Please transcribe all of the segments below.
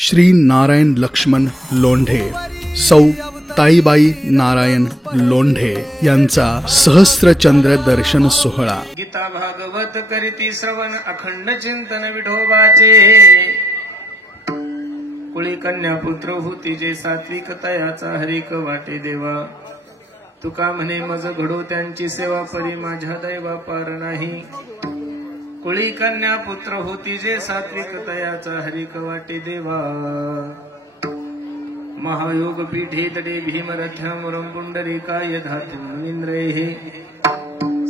श्री नारायण लक्ष्मण लोंढे, सौ ताईबाई नारायण लोंढे यांचा सहस्त्रचंद्र दर्शन सोहळा. गीता भागवत करीती श्रवण अखंड चिंतन विठोबाचे. कुळी कन्या पुत्र होती जे सात्विक तयाचा हरिक वाटे देवा. तुका म्हणे मज घडो त्यांची सेवा परी माझ्या दैवा पार नाही. कुळी कन्या पुत्र होती जे सात्विक तयाचा हरिक वाटे देवा. महायोग पीठे तडे भीमरथ्यामुरम पुंडरीकाय धातुं इंद्रैः.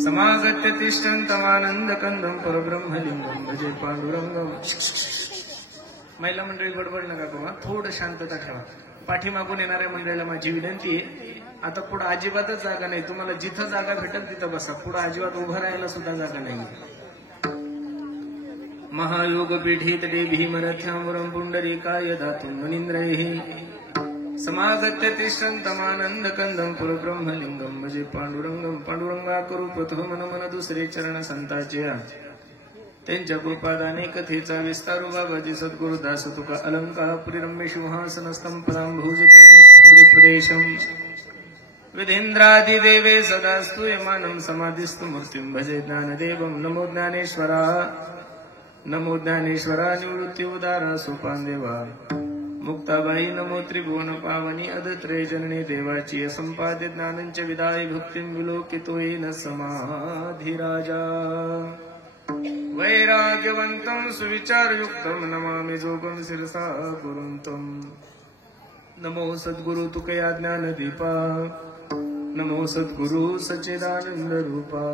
समागत्य तिष्ठन्तमानंद कंदम परब्रह्मलिंगम भजे पांडुरंगम. महिला मंडळी बडबड नका बाबा, थोडं शांतता ठेवा. पाठीमागून येणाऱ्या मंडळीला माझी विनंती आहे, आता पुढे अजिबातच जागा नाही. तुम्हाला जिथं जागा भेटेल तिथं बसा. पुढे अजिबात उभं राहायला सुद्धा जागा नाही. महायोग पीठित भीमरथ्यामुरम पुंडरीकाय धातुं मनींद्रैः. समागत्य तिष्ठन्तमानंद कंदम परब्रह्मलिंगम भजे पांडुरंगम. पांडुरंगा करू प्रथम मन मन दुसरे चरण संताचे. त्यांच्या कृपादाने कथेचा विस्तारू बाबाजी सद्गुरु दास तुका अलंकापुरी रम्य सिंहासन स्तंभरांभुज प्रदेशम. विधेंद्रादिदेवे सदा स्तूयमानं समाधिस्तु मूर्तिं भजे ज्ञानदेवं. नमो ज्ञानेश्वरा नमो ज्ञानेश्वरा निवृत्ती उदारा सोपान देवा. मुक्ताबाई नमो त्रिभुवन पावनी अदत्रे जननी देवाची. संपाद्य ज्ञानंच विदाय भक्तिं विलोकितो येन समाधिराजा. वैराग्यवंतं सुविचारयुक्तं नमामि जोगं शिरसा गुरुंतं. नमो सद्गुरु तुकया ज्ञानदीपा. नमो सद्गुरु सच्चिदानंद रूपा.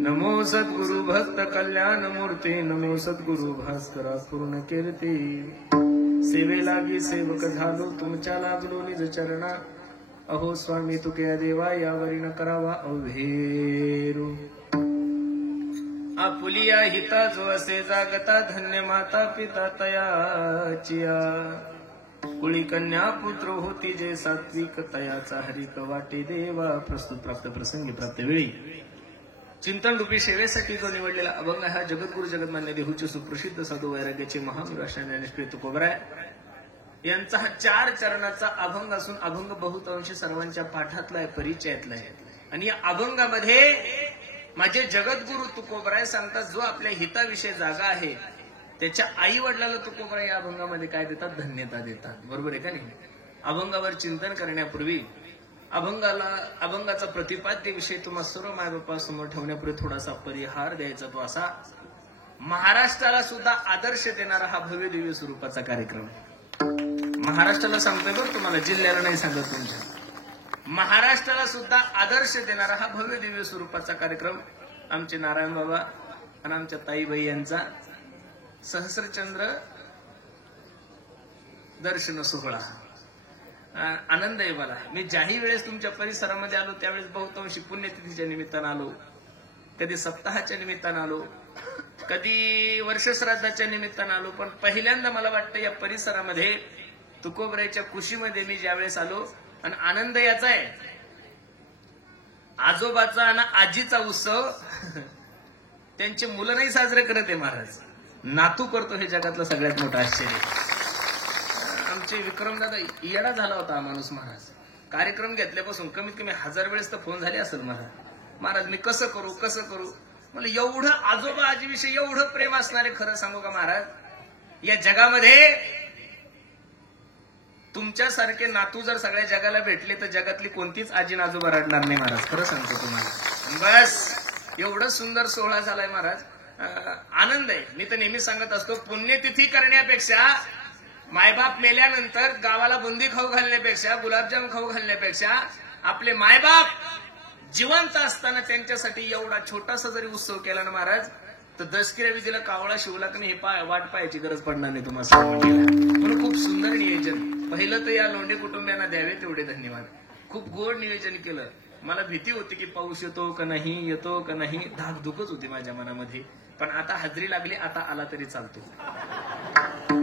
नमो सद्गुरु भक्त कल्याण मूर्ती. नमो सद्गुरु भास्करा पूर्ण कीर्ती. सेवे लागी सेवक झालो तुमच्या लागलो निज चरणा. अहो स्वामी तुकया देवा यावरी न करावा अवहेरू. आपुलिया हिता जो असे जागता धन्य माता पिता तयाचिया. कुळी कन्या पुत्र होती जे सात्विक तयाचा हरिक वाटे देवा. प्रस्तुत प्राप्त प्रसंगी प्राप्त वेळी चिंतन रूपी सेवेसाठी जो निवडलेला अभंग हा जगद्गुरु जगन्मान्य देहूचे सुप्रसिद्ध साधू वैराग्याचे महामुराष्ट्र ज्ञानेश्वर तुकोबराय यांचा हा 4 चरणाचा अभंग असून अभंग बहुतांशी सर्वांच्या पाठातला आहे, परिचयातला आहे. आणि या अभंगामध्ये माझे जगद्गुरु तुकोबराय सांगतात, जो आपल्या हिताविषयी जागा आहे त्याच्या आई वडिलाला तुकोबराय या अभंगामध्ये काय देतात? धन्यता देतात. बरोबर आहे का नाही? अभंगावर चिंतन करण्यापूर्वी अभंगाचा प्रतिपाद्य विषय तुम्हा सर्व मायबापासमोर ठेवण्यापूर्वी थोडासा परिहार द्यायचा. तो असा, महाराष्ट्राला सुद्धा आदर्श देणारा हा भव्य दिव्य स्वरूपाचा कार्यक्रम. महाराष्ट्राला सांगतोय बरं, तुम्हाला जिल्ह्याला नाही सांगत. तुमच्या महाराष्ट्राला सुद्धा आदर्श देणारा हा भव्य दिव्य स्वरूपाचा कार्यक्रम आमचे नारायण बाबा आणि आमच्या ताईबाई यांचा सहस्रचंद्र दर्शन सोहळा. आनंद आहे मला. मी ज्याही वेळेस तुमच्या परिसरामध्ये आलो त्यावेळेस बहुतांशी पुण्यतिथीच्या निमित्तानं आलो, कधी सप्ताहाच्या निमित्तानं आलो, कधी वर्षश्राद्धाच्या निमित्तानं आलो. पण पहिल्यांदा मला वाटतं या परिसरामध्ये तुकोबरायच्या कुशीमध्ये मी ज्यावेळेस आलो. आणि आनंद याचा आहे, आजोबाचा आणि आजीचा उत्सव त्यांचे मुलं नाही साजरे करत आहे महाराज, नातू करतो. हे जगातलं सगळ्यात मोठं आश्चर्य. आमचे विक्रमदादा येडा झाला होता हा माणूस महाराज. कार्यक्रम घेतल्यापासून कमीत कमी 1000 वेळेस तर फोन झाले असेल महाराज. महाराज मी कसं करू. मला एवढं आजोबा आजीविषयी एवढं प्रेम असणारे, खरं सांगू का महाराज, या जगामध्ये तुमच्यासारखे नातू जर सगळ्या जगाला भेटले तर जगातली कोणतीच आजी आजोबा रडणार नाही महाराज. खरं सांगतो तुम्हाला. बस एवढं सुंदर सोहळा झालाय महाराज. आनंद आहे. मी तर नेहमी सांगत असतो, पुण्यतिथी करण्यापेक्षा, मायबाप मेल्यानंतर गावाला बुंदी खाऊ घालण्यापेक्षा, गुलाबजाम खाऊ घालण्यापेक्षा, आपले मायबाप जिवंत असताना त्यांच्यासाठी एवढा छोटासा जरी उत्सव केला ना महाराज, तर दसकिऱ्या विधीला कावळा शिवला की नाही हे वाट पाहायची गरज पडणार नाही तुम्हाला. म्हणून खूप सुंदर नियोजन. पहिलं तर या लोंढे कुटुंबियांना द्यावे तेवढे धन्यवाद. खूप गोड नियोजन केलं. मला भीती होती की पाऊस येतो का नाही, धाकधुकच होती माझ्या मनामध्ये. पण आता हजेरी लागली, आता आला तरी चालतो.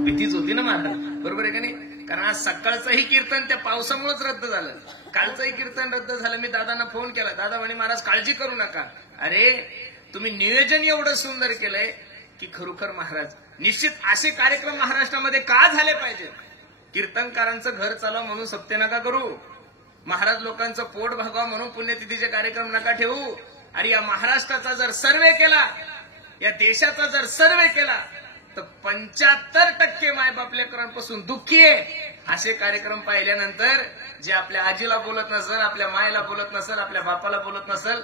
भीतीच होती ना मला. बरोबर आहे का नाही? कारण आज सकाळचंही कीर्तन त्या पावसामुळेच रद्द झालं. कालचंही कीर्तन रद्द झालं. मी दादांना फोन केला. दादा म्हणे महाराज काळजी करू नका. अरे तुम्ही नियोजन एवढं सुंदर केलंय की खरोखर महाराज निश्चित असे कार्यक्रम महाराष्ट्रामध्ये का झाले पाहिजेत? कीर्तनकारांचं घर चालवा म्हणून सप्ते नका करू, महाराज लोकांचं पोट भागवा म्हणून पुण्यतिथीचे कार्यक्रम नका ठेवू. आणि या महाराष्ट्राचा जर सर्वे केला, या देशाचा जर सर्वे केला, तर 75% मायबाप लेकरांपासून दुःखी आहे. असे कार्यक्रम पाहिल्यानंतर जे आपल्या आजीला बोलत नसेल, आपल्या मायला बोलत नसेल, आपल्या बापाला बोलत नसेल,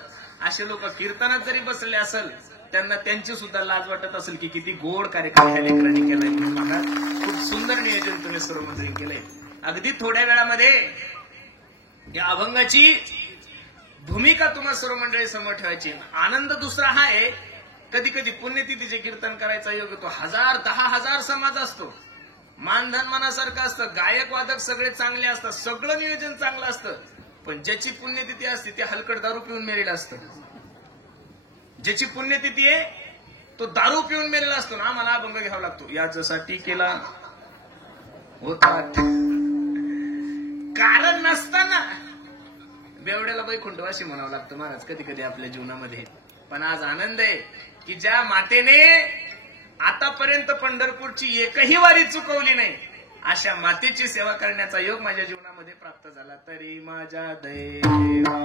असे लोक कीर्तनात जरी बसले असेल, त्यांना त्यांची सुद्धा लाज वाटत असेल की किती गोड कार्यक्रम ह्या लेकरांनी केलाय. महाराज खूप सुंदर नियोजन तुम्ही सर्व मंडळी केलंय. अगदी थोड्या वेळामध्ये या अभंगाची भूमिका तुम्हाला सर्व मंडळी समोर ठेवायची. आनंद दुसरा हा आहे, कधी कधी पुण्यतिथीचे कीर्तन करायचा योग येतो. 10,000 समाज असतो, मानधन मनासारखं असतं, गायक वादक सगळे चांगले असतात, सगळं नियोजन चांगलं असतं. पण ज्याची पुण्यतिथी असते ते हलकट दारू पिऊन मेलेला असतं. ज्याची पुण्यतिथी आहे तो दारू पिऊन मेलेला असतो ना, मला अभंग घ्यावा लागतो. याच्यासाठी केला होता कारण नसताना बेवड्याला बैकुंठवासी म्हणावं लागतं महाराज कधी कधी आपल्या जीवनामध्ये. पण आज आनंद आहे की ज्या मातेने आतापर्यंत पंढरपूरची एकही वारी चुकवली नाही, अशा मातेची सेवा करण्याचा योग माझ्या जीवनामध्ये प्राप्त झाला. तरी माझ्या देवा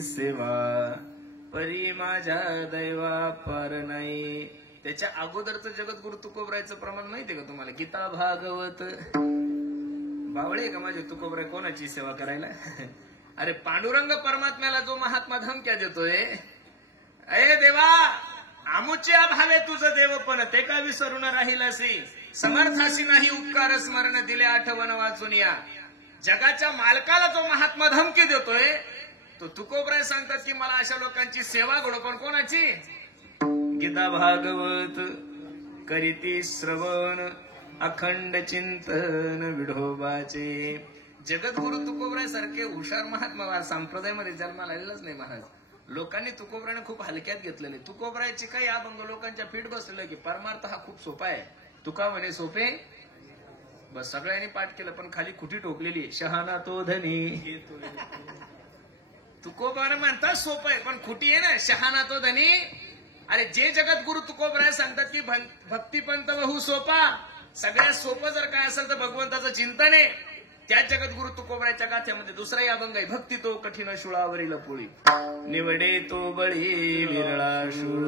सेवा परी माझ्या दैवा पार नाही. त्याच्या अगोदरचं जगद्गुरु तुकोबरायचं प्रमाण माहितीये का तुम्हाला? गीता भागवत. बावळे का माझे तुकोबराय कोणाची सेवा करायला? अरे पांडुरंग परमात्म्याला जो महात्मा धमक्या देतोय, अरे देवा आमुच्या भावे तुझं देव पण ते का विसरून राहिलासी, समर्थासी नाही उपकार स्मरण दिले आठवण वाचून या. जगाच्या मालकाला जो महात्मा धमकी देतोय तो तुकोबराय सांगतात की मला अशा लोकांची सेवा घडो. पण कोणाची? गीता भागवत करीती श्रवण अखंड चिंतन विढोबाचे. जगद्गुरु तुकोबराय सारखे हुशार महात्मा संप्रदायामध्ये जन्माला आलेलाच नाही महाराज. लोकांनी तुकोबरायने खूप हलक्यात घेतलेले. तुकोबरायचे काही अभंग लोकांच्या पीठ बसलेलं की परमार्थ हा खूप सोपा आहे. तुका म्हणे सोपे बस सगळ्यांनी पाठ केलं, पण खाली खुटी ठोकलेली शहाणा तो धनी. तुकोबराय म्हणतात सोपं आहे, पण खुटी आहे ना शहाणा तो धनी. अरे जे जगद्गुरु तुकोबराय सांगतात की भक्तीपंत बहु सोपा, सगळ्यात सोपं जर काय असेल तर भगवंताचं चिंतन आहे. त्या जगद्गुरु तुकोबराच्या गाथ्यामध्ये दुसराही अभंग आहे, भक्ती तो कठीण शुळावरील पोळी निवडे तो बळी विरळा शूळ.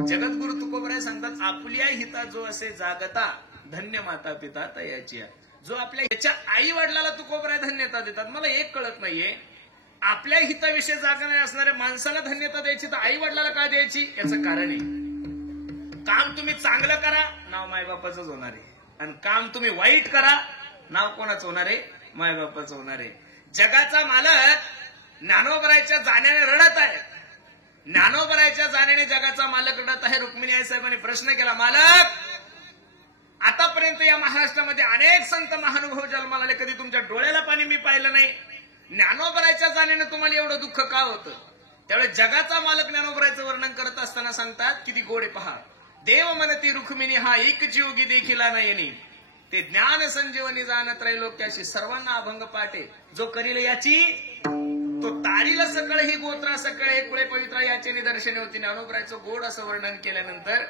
जगद्गुरु तुकोबराय सांगतात, आपल्या हिता जो असे जागता धन्य माता पिता तयाची. जो आपल्या ह्याच्या आई वडिलाला तुकोबराय धन्यता देतात. मला एक कळत नाहीये, आपल्या हिताविषयी जागणाऱ्या असणाऱ्या माणसाला धन्यता द्यायची तर आई वडिलाला का द्यायची? याचं कारण आहे, काम तुम्ही चांगलं करा नाव मायबापाचंच होणार आहे, आणि काम तुम्ही वाईट करा नाव कोणाचं होणार आहे? मायबापाचं होणार आहे. जगाचा मालक ज्ञानोबरायच्या जाण्याने रडत आहे. ज्ञानोबरायच्या जाण्याने जगाचा मालक रडत आहे. रुक्मिणी आई साहेबांनी प्रश्न केला, मालक आतापर्यंत या महाराष्ट्रामध्ये अनेक संत महानुभाव जन्माला आले, कधी तुमच्या डोळ्याला पाणी मी पाहिलं नाही. ज्ञानोबरायच्या जाण्याने तुम्हाला एवढं दुःख का होतं? त्यावेळेस जगाचा मालक ज्ञानोबरायचं वर्णन करत असताना सांगतात, किती गोडे पहा. देव म्हणती रुक्मिणी हा एक जीवगी देखिला नयनी, ते ज्ञान संजीवनी जाणत त्रैलोक्याशी. सर्वांना अभंग पाठे, जो करील याची तो तारील सकळ ही गोत्रा सकळ हे कुळे पवित्रा याचे निदर्शने होती. ज्ञानोबरायचं गोड असं वर्णन केल्यानंतर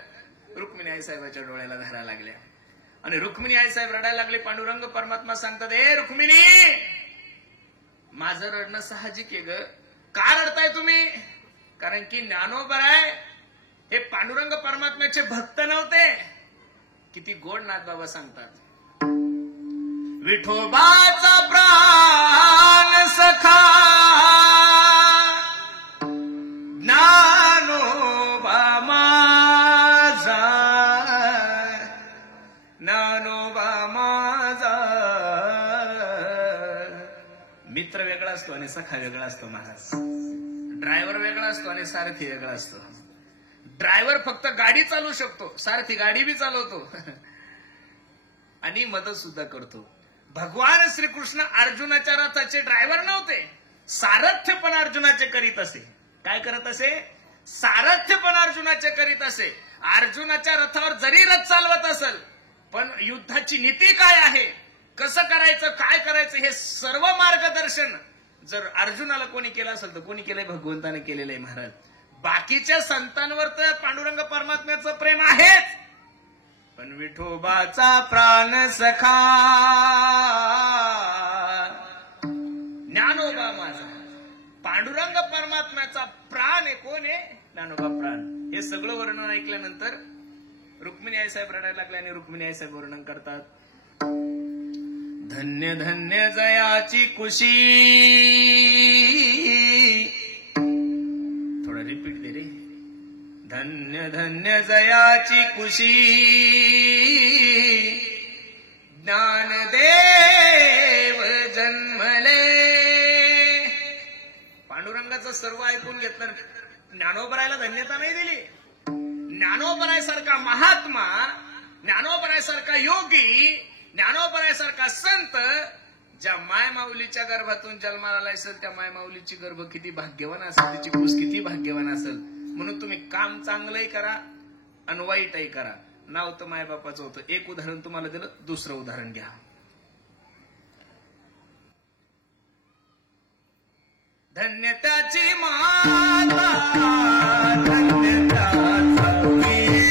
रुक्मिणी आई साहेबाच्या डोळ्याला धारा लागल्या आणि रुक्मिणी आई साहेब रडायला लागले. पांडुरंग परमात्मा सांगतात, ए रुक्मिणी, माझं रडणं साहजिक आहे ग. का रडताय तुम्ही? कारण की ज्ञानोबराय हे पांडुरंग परमात्म्याचे भक्त नव्हते. किती गोड नाथ बाबा सांगतात, विठोबाचा प्राण सखा ज्ञानोबा माझा, ज्ञानोबा माझा. मित्र वेगळा असतो आणि सखा वेगळा असतो महाराज. ड्रायव्हर वेगळा असतो आणि सारथी वेगळा असतो. ड्रायव्हर फक्त गाडी चालवू शकतो, सारथी गाडी बी चालवतो आणि मदत सुद्धा करतो. भगवान श्रीकृष्ण अर्जुनाच्या रथाचे ड्रायव्हर नव्हते, सारथ्य पण अर्जुनाचे करीत असे. काय करत असे? सारथ्य पण अर्जुनाचे करीत असे. अर्जुनाच्या रथावर जरी रथ चालवत असेल, पण युद्धाची नीती काय आहे, कसं करायचं, काय करायचं, हे सर्व मार्गदर्शन जर अर्जुनाला कोणी केलं असेल तर कोणी केलंय? भगवंताने केलेलं आहे महाराज. बाकीच्या संतांवर तर पांडुरंग परमात्म्याचं प्रेम आहेच, पण विठोबाचा प्राण सखा ज्ञानोबा माझा. पांडुरंग परमात्म्याचा प्राण आहे. कोण आहे? ज्ञानोबा प्राण. हे सगळं वर्णन ऐकल्यानंतर रुक्मिणी आई साहेब रडायला लागले आणि रुक्मिणी आई साहेब वर्णन करतात, धन्य धन्य जयाची कुशी. थोडा रिपीट दे रे. धन्य धन्य जयाची कुशी ज्ञानदेव जन्मले. पांडुरंगाचं सर्व ऐकून घेतलं, ज्ञानोबरायला धन्यता नाही दिली. ज्ञानोबरायसारखा महात्मा, ज्ञानोबरायसारखा योगी, ज्ञानोबरायसारखा संत ज्या मायमाऊलीच्या गर्भातून जन्माला आला असेल, त्या मायमाऊलीची गर्भ किती भाग्यवान असेल, तिची कुस किती भाग्यवान असेल. म्हणून तुम्ही काम चांगलंही करा आणि वाईटही करा. नाव तर मायबापाचं होतं. एक उदाहरण तुम्हाला दिलं, दुसरं उदाहरण घ्या. धन्यताची माता, धन्यताचा वीर,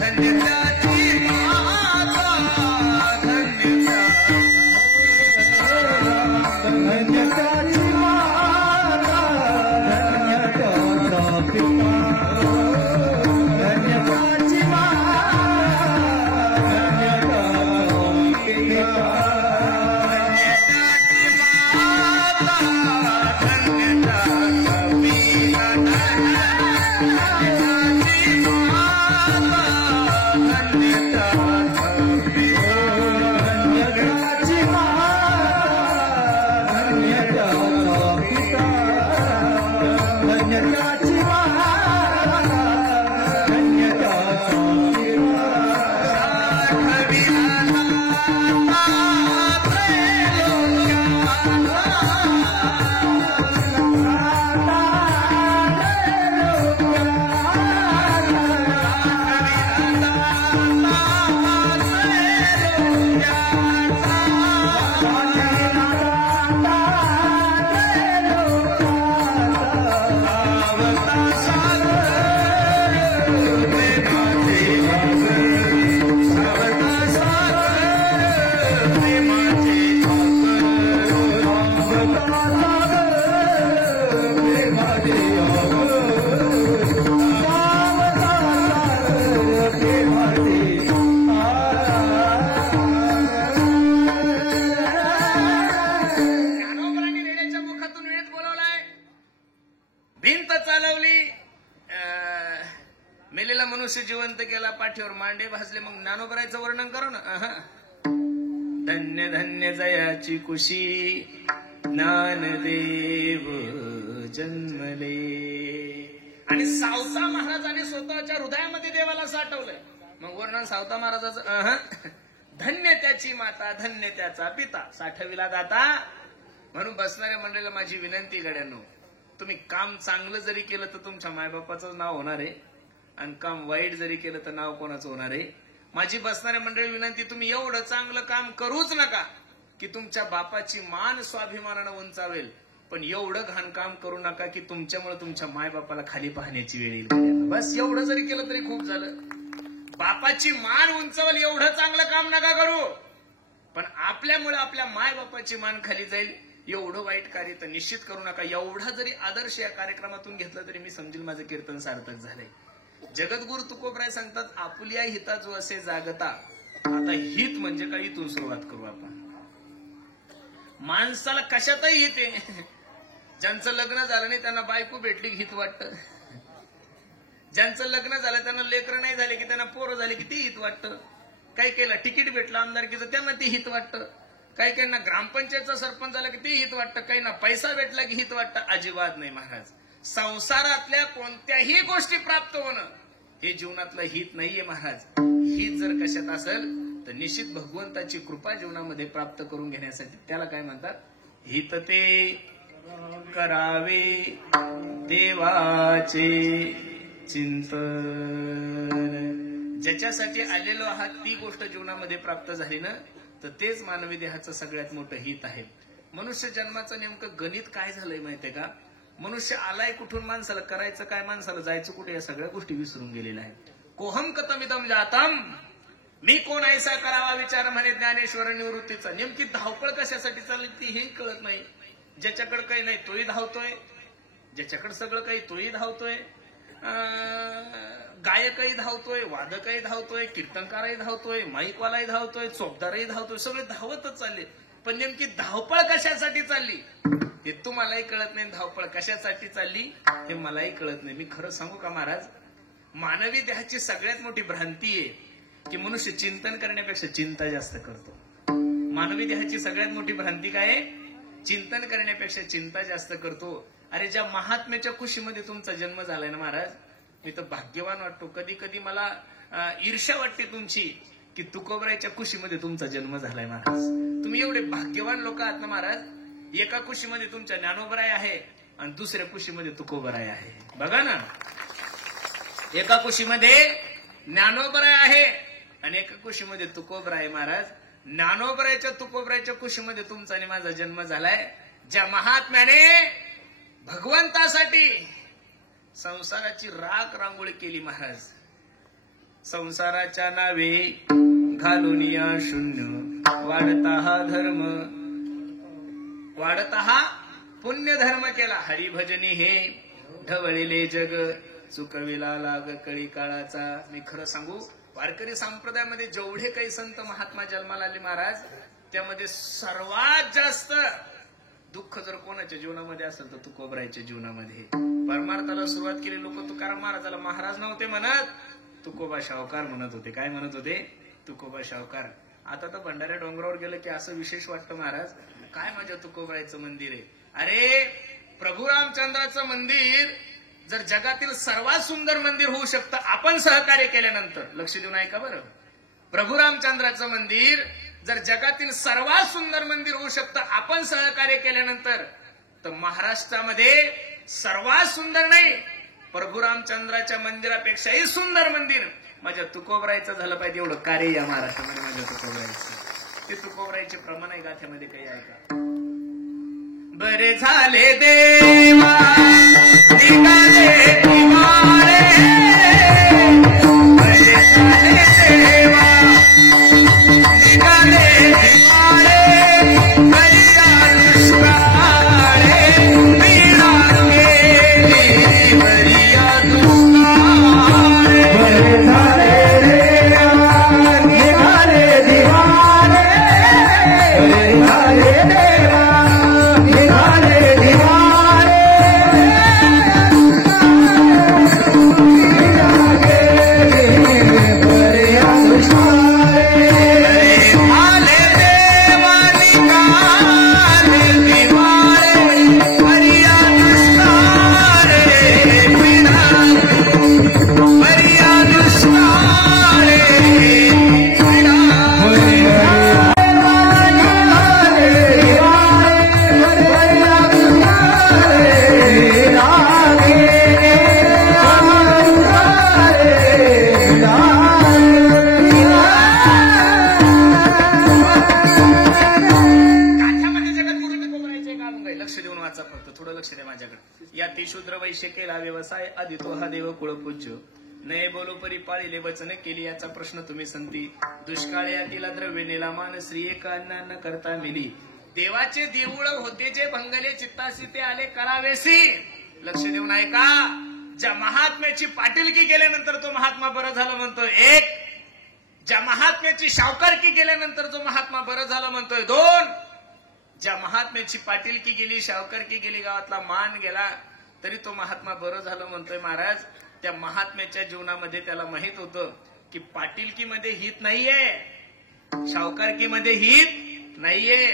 धन्यताची माता, धन्यताची माता, धन्यताचा पिता, धन्यताची माता, धन्यताचा पिता. धन्यताची माता, धन्यताचा पिता. चालवली, मेलेला मनुष्य जिवंत केला, पाठीवर मांडे भाजले. मग ज्ञानोबरायचं वर्णन करू ना. धन्य धन्य जयाची कुशी, ज्ञानदेव जन्मले. आणि सावता महाराजांनी स्वतःच्या हृदयामध्ये देवाला साठवलंय. मग वर्णन सावता महाराजाचं. धन्य त्याची माता, धन्य त्याचा पिता, साठविला दाता. म्हणून बसणाऱ्या मंडळीला माझी विनंती गड्यांनो, तुम्ही काम चांगलं जरी केलं तर तुमच्या मायबापाचं नाव होणार आहे, आणि काम वाईट जरी केलं तर नाव कोणाचं होणार आहे. माझी बसणाऱ्या मंडळी विनंती, तुम्ही एवढं चांगलं काम करूच नका की तुमच्या बापाची मान स्वाभिमानानं उंचावेल, पण एवढं घाण काम करू नका की तुमच्यामुळे तुमच्या मायबापाला खाली पाहण्याची वेळ येईल. बस एवढं जरी केलं तरी खूप झालं. बापाची मान उंचावेल एवढं चांगलं काम नका करू, पण आपल्यामुळे आपल्या मायबापाची मान खाली जाईल एवढं वाईट कार्य तर निश्चित करू नका. एवढा जरी आदर्श या कार्यक्रमातून घेतला तरी मी समजेल माझं कीर्तन सार्थक झालंय. जगद्गुरु तुकोबराय सांगतात, आपुल्या हिता जो असे जागता. आता हित म्हणजे काय, इथून सुरुवात करू आपण. माणसाला कशातही हित आहे. ज्यांचं लग्न झालं नाही त्यांना बायको भेटली की हित वाटतं. ज्यांचं लग्न झालं त्यांना लेकरं नाही झाले की त्यांना पोरं झाले की ते हित वाटतं. काही काहीला तिकीट भेटलं आमदारकीचं त्यांना ते हित वाटतं. काही काहींना ग्रामपंचायतचा सरपंच झाला की ते हित वाटतं. काहींना पैसा भेटला की हित वाटतं. अजिबात नाही महाराज. संसारातल्या कोणत्याही गोष्टी प्राप्त होणं हे जीवनातलं हित नाहीये महाराज. हित जर कशात असेल तर निश्चित भगवंताची कृपा जीवनामध्ये प्राप्त करून घेण्यासाठी त्याला काय म्हणतात, हित ते करावे देवाचे चिंतन. ज्याच्यासाठी आलेलो आहात ती गोष्ट जीवनामध्ये प्राप्त झाली ना, तर तेच मानवी देहाचं सगळ्यात मोठं हित आहे. मनुष्य जन्माचं नेमकं गणित काय झालंय माहितीये का? मनुष्य आलाय कुठून, माणसाला करायचं काय, माणसाला जायचं कुठे, या सगळ्या गोष्टी विसरून गेलेल्या आहेत. कोहम कतमिदम जातम, मी कोण ऐसा करावा विचार म्हणे ज्ञानेश्वर निवृत्तीचा. नेमकी धावपळ कशासाठी चालली ती हे कळत नाही. ज्याच्याकडे काही नाही तोही धावतोय, ज्याच्याकडे सगळं काही तोही धावतोय. गायकही धावतोय, वादकही धावतोय, कीर्तनकारही धावतोय, माईकवालाही धावतोय, चोपदारही धावतोय, सगळे धावतच चालले. पण नेमकी धावपळ कशासाठी चालली हे तुम्हालाही कळत नाही. धावपळ कशासाठी चालली हे मलाही कळत नाही. मी खरं सांगू का महाराज, मानवी देहाची सगळ्यात मोठी भ्रांती आहे की मनुष्य चिंतन करण्यापेक्षा चिंता जास्त करतो. मानवी देहाची सगळ्यात मोठी भ्रांती काय आहे? चिंतन करण्यापेक्षा चिंता जास्त करतो. अरे ज्या महात्म्याच्या कुशीमध्ये तुमचा जन्म झालाय ना महाराज, मी तर भाग्यवान वाटतो. कधी कधी मला ईर्ष्या वाटते तुमची की तुकोबरायच्या कुशीमध्ये तुमचा जन्म झालाय महाराज. तुम्ही एवढे भाग्यवान लोक आहात ना महाराज. एका कुशीमध्ये तुमच्या ज्ञानोबराय आहे आणि दुसऱ्या कुशीमध्ये तुकोबराय आहे. बघा ना, एका कुशीमध्ये ज्ञानोबराय आहे आणि एका कुशीमध्ये तुकोबराय महाराज. ज्ञानोबरायच्या तुकोबरायच्या कुशीमध्ये तुमचा आणि माझा जन्म झालाय. ज्या महात्म्याने भगवंतासाठी संसाराची राख रांगोळी केली महाराज. संसाराच्या नावे घालून या शून्य वाढता हा धर्म, वाढता हा पुण्य धर्म केला. हरिभजनी हे ढवळिले जग, चुकविला लाग कळी काळाचा. मी खरं सांगू, वारकरी संप्रदायामध्ये जेवढे काही संत महात्मा जन्माला आले महाराज, त्यामध्ये सर्वात जास्त दुःख जर कोणाच्या जीवनामध्ये असेल तर तुकोबरायच्या जीवनामध्ये. परमार्थाला सुरुवात केली लोक तुकाराम महाराजाला महाराज नव्हते म्हणत, तुकोबा शावकार म्हणत होते. काय म्हणत होते? तुकोबा शावकार. आता तर भंडाऱ्या डोंगरावर गेलं की असं विशेष वाटतं महाराज, काय माझ्या तुकोबरायचं मंदिर आहे. अरे प्रभू रामचंद्राचं मंदिर जर जगातील सर्वात सुंदर मंदिर होऊ शकतं आपण सहकार्य केल्यानंतर, लक्ष देऊन ऐका बरं, प्रभू रामचंद्राचं मंदिर जर जगातील सर्वात सुंदर मंदिर होऊ शकतं आपण सहकार्य केल्यानंतर, तर महाराष्ट्रामध्ये सर्वात सुंदर नाही, प्रभू रामचंद्राच्या मंदिरापेक्षाही सुंदर मंदिर माझ्या तुकोबरायचं झालं पाहिजे. एवढं कार्य या महाराष्ट्रामध्ये माझ्या तुकोबरायचं. ते तुकोबरायचे प्रमाण आहे गाथ्यामध्ये, काही ऐका. बरे झाले देवा निघाले निवाळे, बरे झाले देवा निघाले निवाळे, बरिया दुष्काळे मिळाल गेली बरिया दुष्काळे. बरे झाले देवा निघाले निवाळे, बरे झाले देवा निघाले निवाळे, द्या माझ्याकडे. या शूद्र वैश्य केला व्यवसाय आदितो हा देव कुळपूज्य. नये बोलो परी पाळिले वचन केली याचा प्रश्न तुम्ही संती. दुष्काळी यातीला द्रव्य नेला मान श्री एक अन्न न करता मिली. देवाचे देऊळ होते जे भंगले चित्तासी ते आले करावेसी. लक्ष देऊन ऐका. ज्या महात्म्याची पाटीलकी केल्यानंतर तो महात्मा बरं झालं म्हणतोय एक. ज्या महात्म्याची शावकारकी केल्यानंतर जो महात्मा बरं झालं म्हणतोय दोन. ज्या महात्म्याची पाटीलकी गेली शावकारकी गेली गावातला मान गेला तरी तो महात्मा बरं झालं म्हणतोय महाराज. त्या महात्म्याच्या जीवनामध्ये त्याला माहित होतं की पाटीलकीमध्ये हित नाहीये, शावकारकीमध्ये हित नाहीये.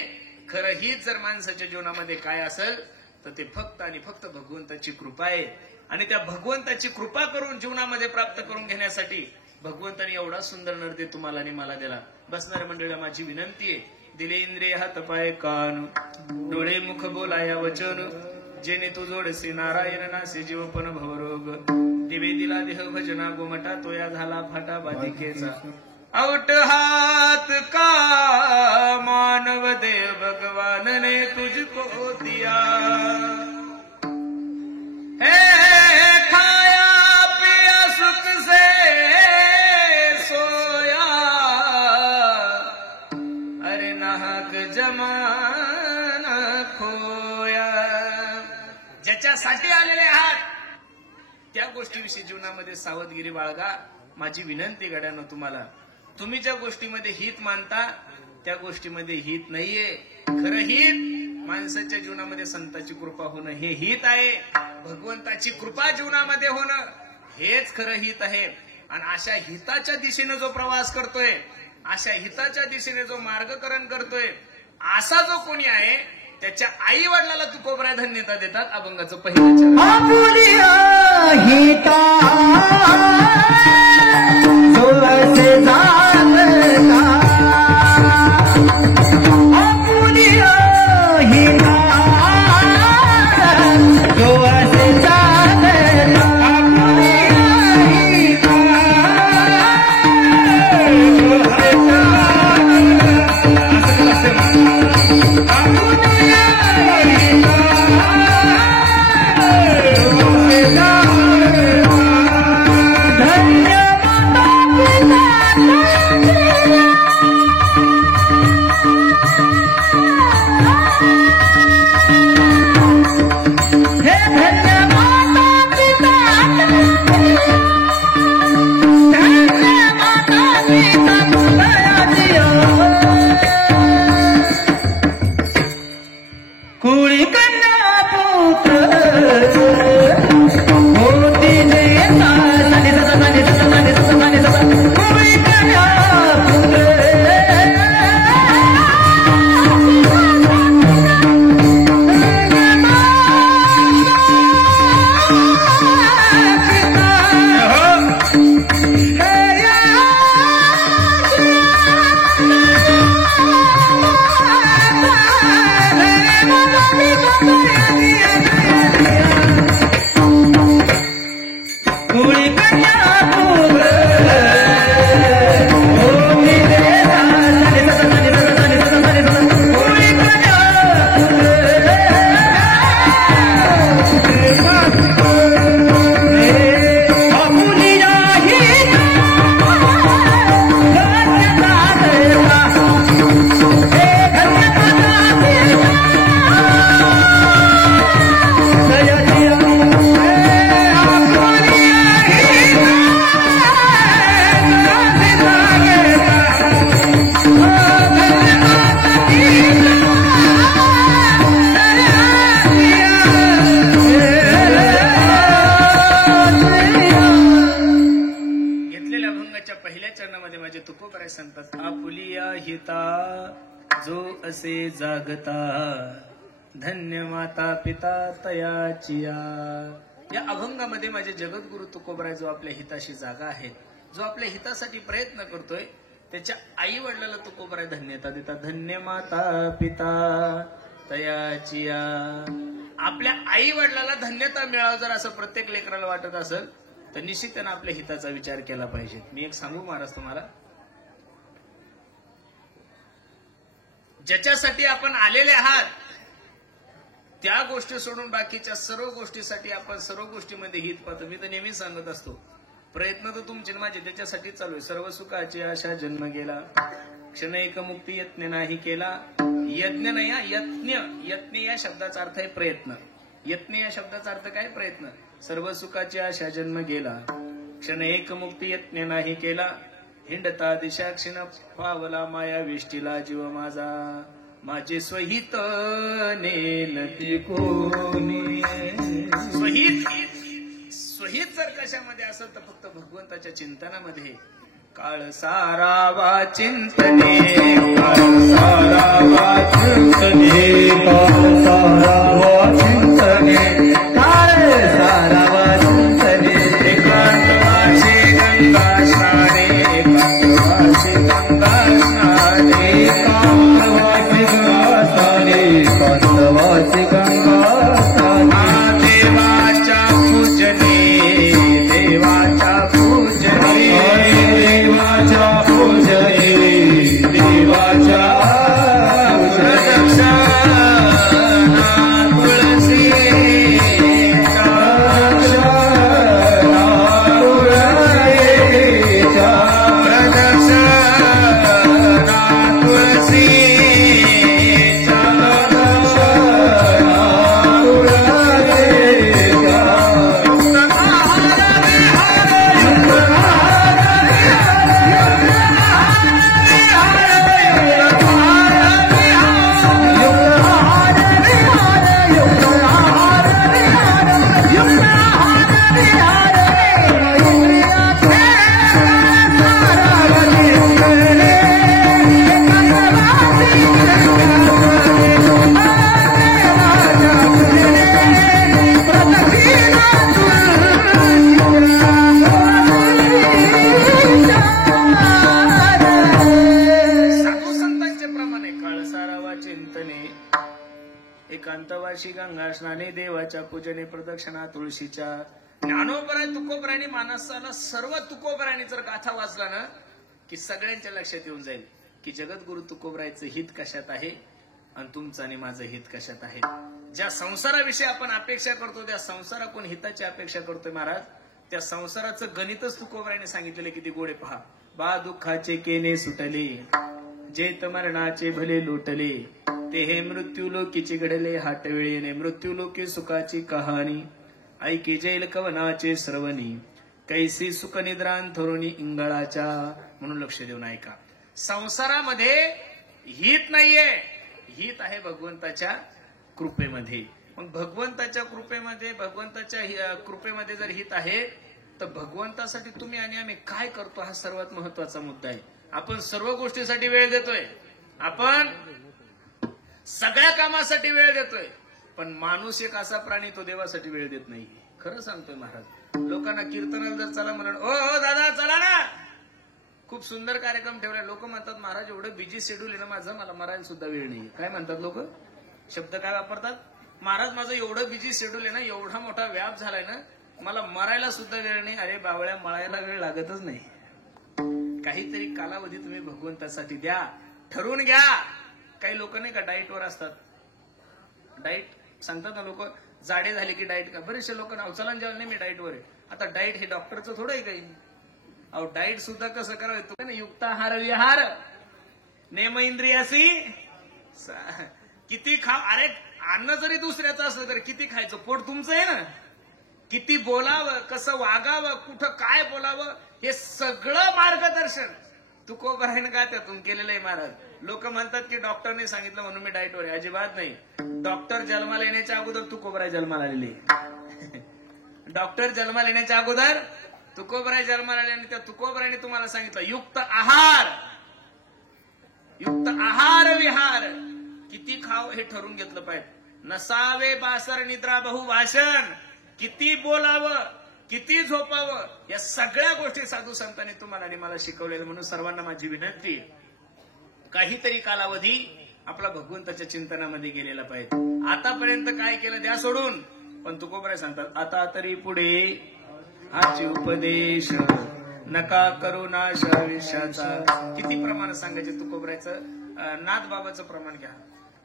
खरं हित जर माणसाच्या जीवनामध्ये काय असेल तर ते फक्त आणि फक्त भगवंताची कृपा आहे. आणि त्या भगवंताची कृपा करून जीवनामध्ये प्राप्त करून घेण्यासाठी भगवंताने एवढा सुंदर नरदे तुम्हाला आणि मला दिला. बसणाऱ्या मंडळीला माझी विनंती आहे. दिले इंद्रिय हात पाय कान डोळे मुख बोलाया वचन. जेणे तू जोडसे नारायण नासे जीवपण भवरोग. दिवे दिला देह भजना गोमटा तोया झाला फाटा बाधिकेचा. औट हात का मानव देव भगवान ने तुझको दिया. हे खाया पिया सुख से सोया. अरे नाहक जमाना खोया. ज्याच्यासाठी आलेले आहात त्या गोष्टीविषयी जीवनामध्ये सावधगिरी बाळगा. माझी विनंती गड्यानं तुम्हाला. तुम्ही ज्या गोष्टीमध्ये हित मानता त्या गोष्टीमध्ये हित नाहीये. खरं हित माणसाच्या जीवनामध्ये संतांची कृपा होणं हे हित आहे. भगवंताची कृपा जीवनामध्ये होणं हेच खरं हित आहे. आणि अशा हिताच्या दिशेने जो प्रवास करतोय, अशा हिताच्या दिशेने जो मार्गकरण करतोय, असा जो कोणी आहे त्याच्या आई वडिलाला तुकोबराय धन्यता देतात. अभंगाचं पहिलं चरण. असे जागता धन्य माता पिता तयाचिया. या अभंगामध्ये माझे जगद्गुरु तुकोबराय जो आपल्या हिताशी जागा आहे, जो आपल्या हितासाठी प्रयत्न करतोय, त्याच्या आई वडिलाला तुकोबराय धन्यता देतात. धन्य माता पिता तयाचिया. आपल्या आई वडिलाला धन्यता मिळावं जर असं प्रत्येक लेकराला वाटत असेल तर निश्चित त्यानं आपल्या हिताचा विचार केला पाहिजे. मी एक सांगू महाराज तुम्हाला, ज्याच्यासाठी आपण आलेले आहात त्या गोष्टी सोडून बाकीच्या सर्व गोष्टीसाठी आपण सर्व गोष्टीमध्ये हित पाहतो. मी तर नेहमी सांगत असतो, प्रयत्न तर तुमचे माझे त्याच्यासाठी चालू आहे. सर्व सुखाची आशा जन्म गेला, क्षण एक मुक्ती यत्न नाही केला. यज्ञ नाही हा, यत्न. यत्न या शब्दाचा अर्थ आहे प्रयत्न. यत्न या शब्दाचा अर्थ काय? प्रयत्न. सर्व सुखाची आशा जन्म गेला, क्षण एक मुक्ती यत्न नाही केला. हिंडता दिशा क्षीण पावला माया विष्टीला जीव माझा. माझे स्वहित नेलती कोणी. स्वहित जर कशामध्ये असेल तर फक्त भगवंताच्या चिंतनामध्ये. काळ सारावा चिंतने, काळ सारावा चिंतने, काळ सारावा चिंतने, काळ सारावा चिंतने. एकांतवासी गंगा स्नाने, एकांतवासी गंगा स्नाने, एकांतवासी गंगा स्नाने, एकांतवासी गंगा स्नाने. देवाच्या पूजने, देवाच्या पूजने, देवाच्या पूजने, देवाच्या प्रदक्षिणा तुळसी, एकांतवासी गंगा स्नाने, देवाच्या पूजने, प्रदक्षिणा तुळशीच्या. ज्ञानोबराय तुकोबरायनी माणसाला सर्व तुकोबरायनी जर गाथा वाचला ना की सगळ्यांच्या लक्षात येऊन जाईल की जगद्गुरु तुकोबरायचं हित कशात आहे आणि तुमचं आणि माझं हित कशात आहे. ज्या संसाराविषयी आपण अपेक्षा करतो त्या संसाराकडून हिताची अपेक्षा करतोय महाराज, त्या संसाराचं गणितच तुकोबरायने सांगितलेलं किती गोडे पहा. बा दुःखाचे केने सुटले, जेत मरणाचे भले लोटले, ते हे मृत्यू लोकीचे घडले हाटवेळेने. मृत्यू लोकी सुखाची कहाणी, ऐकी जैल कवनाचे श्रवणी, कैसी सुख निद्रान थरुणी इंगळाच्या. म्हणून लक्ष देऊन ऐका. संसारामध्ये हित नाहीये, हित आहे भगवंताच्या कृपेमध्ये. मग भगवंताच्या कृपेमध्ये, भगवंताच्या कृपेमध्ये जर हित आहे तर भगवंतासाठी तुम्ही आणि आम्ही काय करतो हा सर्वात महत्वाचा मुद्दा आहे. आपण सर्व गोष्टीसाठी वेळ देतोय, आपण सगळ्या कामासाठी वेळ देतोय, पण माणूस एक असा प्राणी तो देवासाठी वेळ देत नाही. खरं सांगतोय महाराज. लोकांना कीर्तनाला जर चला म्हणून, ओ हो दादा चला ना, खूप सुंदर कार्यक्रम ठेवलाय. लोक म्हणतात महाराज एवढं बिझी शेड्यूल आहे ना माझं, मला मरायला सुद्धा वेळ नाही. काय म्हणतात लोक? शब्द काय वापरतात? महाराज माझं एवढं बिझी शेड्यूल आहे ना, एवढा मोठा व्याप झालाय ना, मला मरायला सुद्धा वेळ नाही. अरे बावळ्या, मळायला वेळ लागतच नाही. काहीतरी कालावधी तुम्ही भगवंतासाठी द्या, ठरवून घ्या. काही लोक नाही का डाईटवर असतात, डाईट सांगतात ना लोक, जाडे झाले की डाईट का. बरेचसे लोक अवचलान जेवण नाही मी डाईटवर आहे. आता डाईट हे डॉक्टरचं थोडं आहे काही. अहो डाईट सुद्धा कसं करावं तो ना, युक्त आहार विहार नेम इंद्रियासी. किती खा, अरे अन्न जरी दुसऱ्याचं असलं तर किती खायचं, पोट तुमचं आहे ना. किती बोलावं, कसं वागावं, कुठं काय बोलावं, हे सगळं मार्गदर्शन तुकोबरायने गात्यातून केलेलं आहे महाराज. लोक म्हणतात की डॉक्टरने सांगितलं म्हणून मी डाईटवर आहे. अजिबात नाही. डॉक्टर जन्माला येण्याच्या अगोदर तुकोबराय जन्माला आलेले. डॉक्टर जन्माला येण्याच्या अगोदर तुकोबराय जन्माला आले आणि त्या तुकोबरायने तुम्हाला सांगितलं युक्त आहार, युक्त आहार विहार. किती खाव हे ठरवून घेतलं पाहिजे. नसावे बासर निद्रा बहुभाषण. किती बोलावं, किती झोपावं, या सगळ्या गोष्टी साधू संतांनी तुम्हाला आणि मला शिकवलेलं. म्हणून सर्वांना माझी विनंती, काहीतरी कालावधी आपला भगवंताच्या चिंतनामध्ये गेलेला पाहिजे. आतापर्यंत काय केलं द्या सोडून, पण तुकोबराय सांगतात आता तरी पुढे आजचे उपदेश नका करू नाश आयुष्याचा. किती प्रमाण सांगायचे तुकोबरायचं. नाथ बाबाचं प्रमाण घ्या.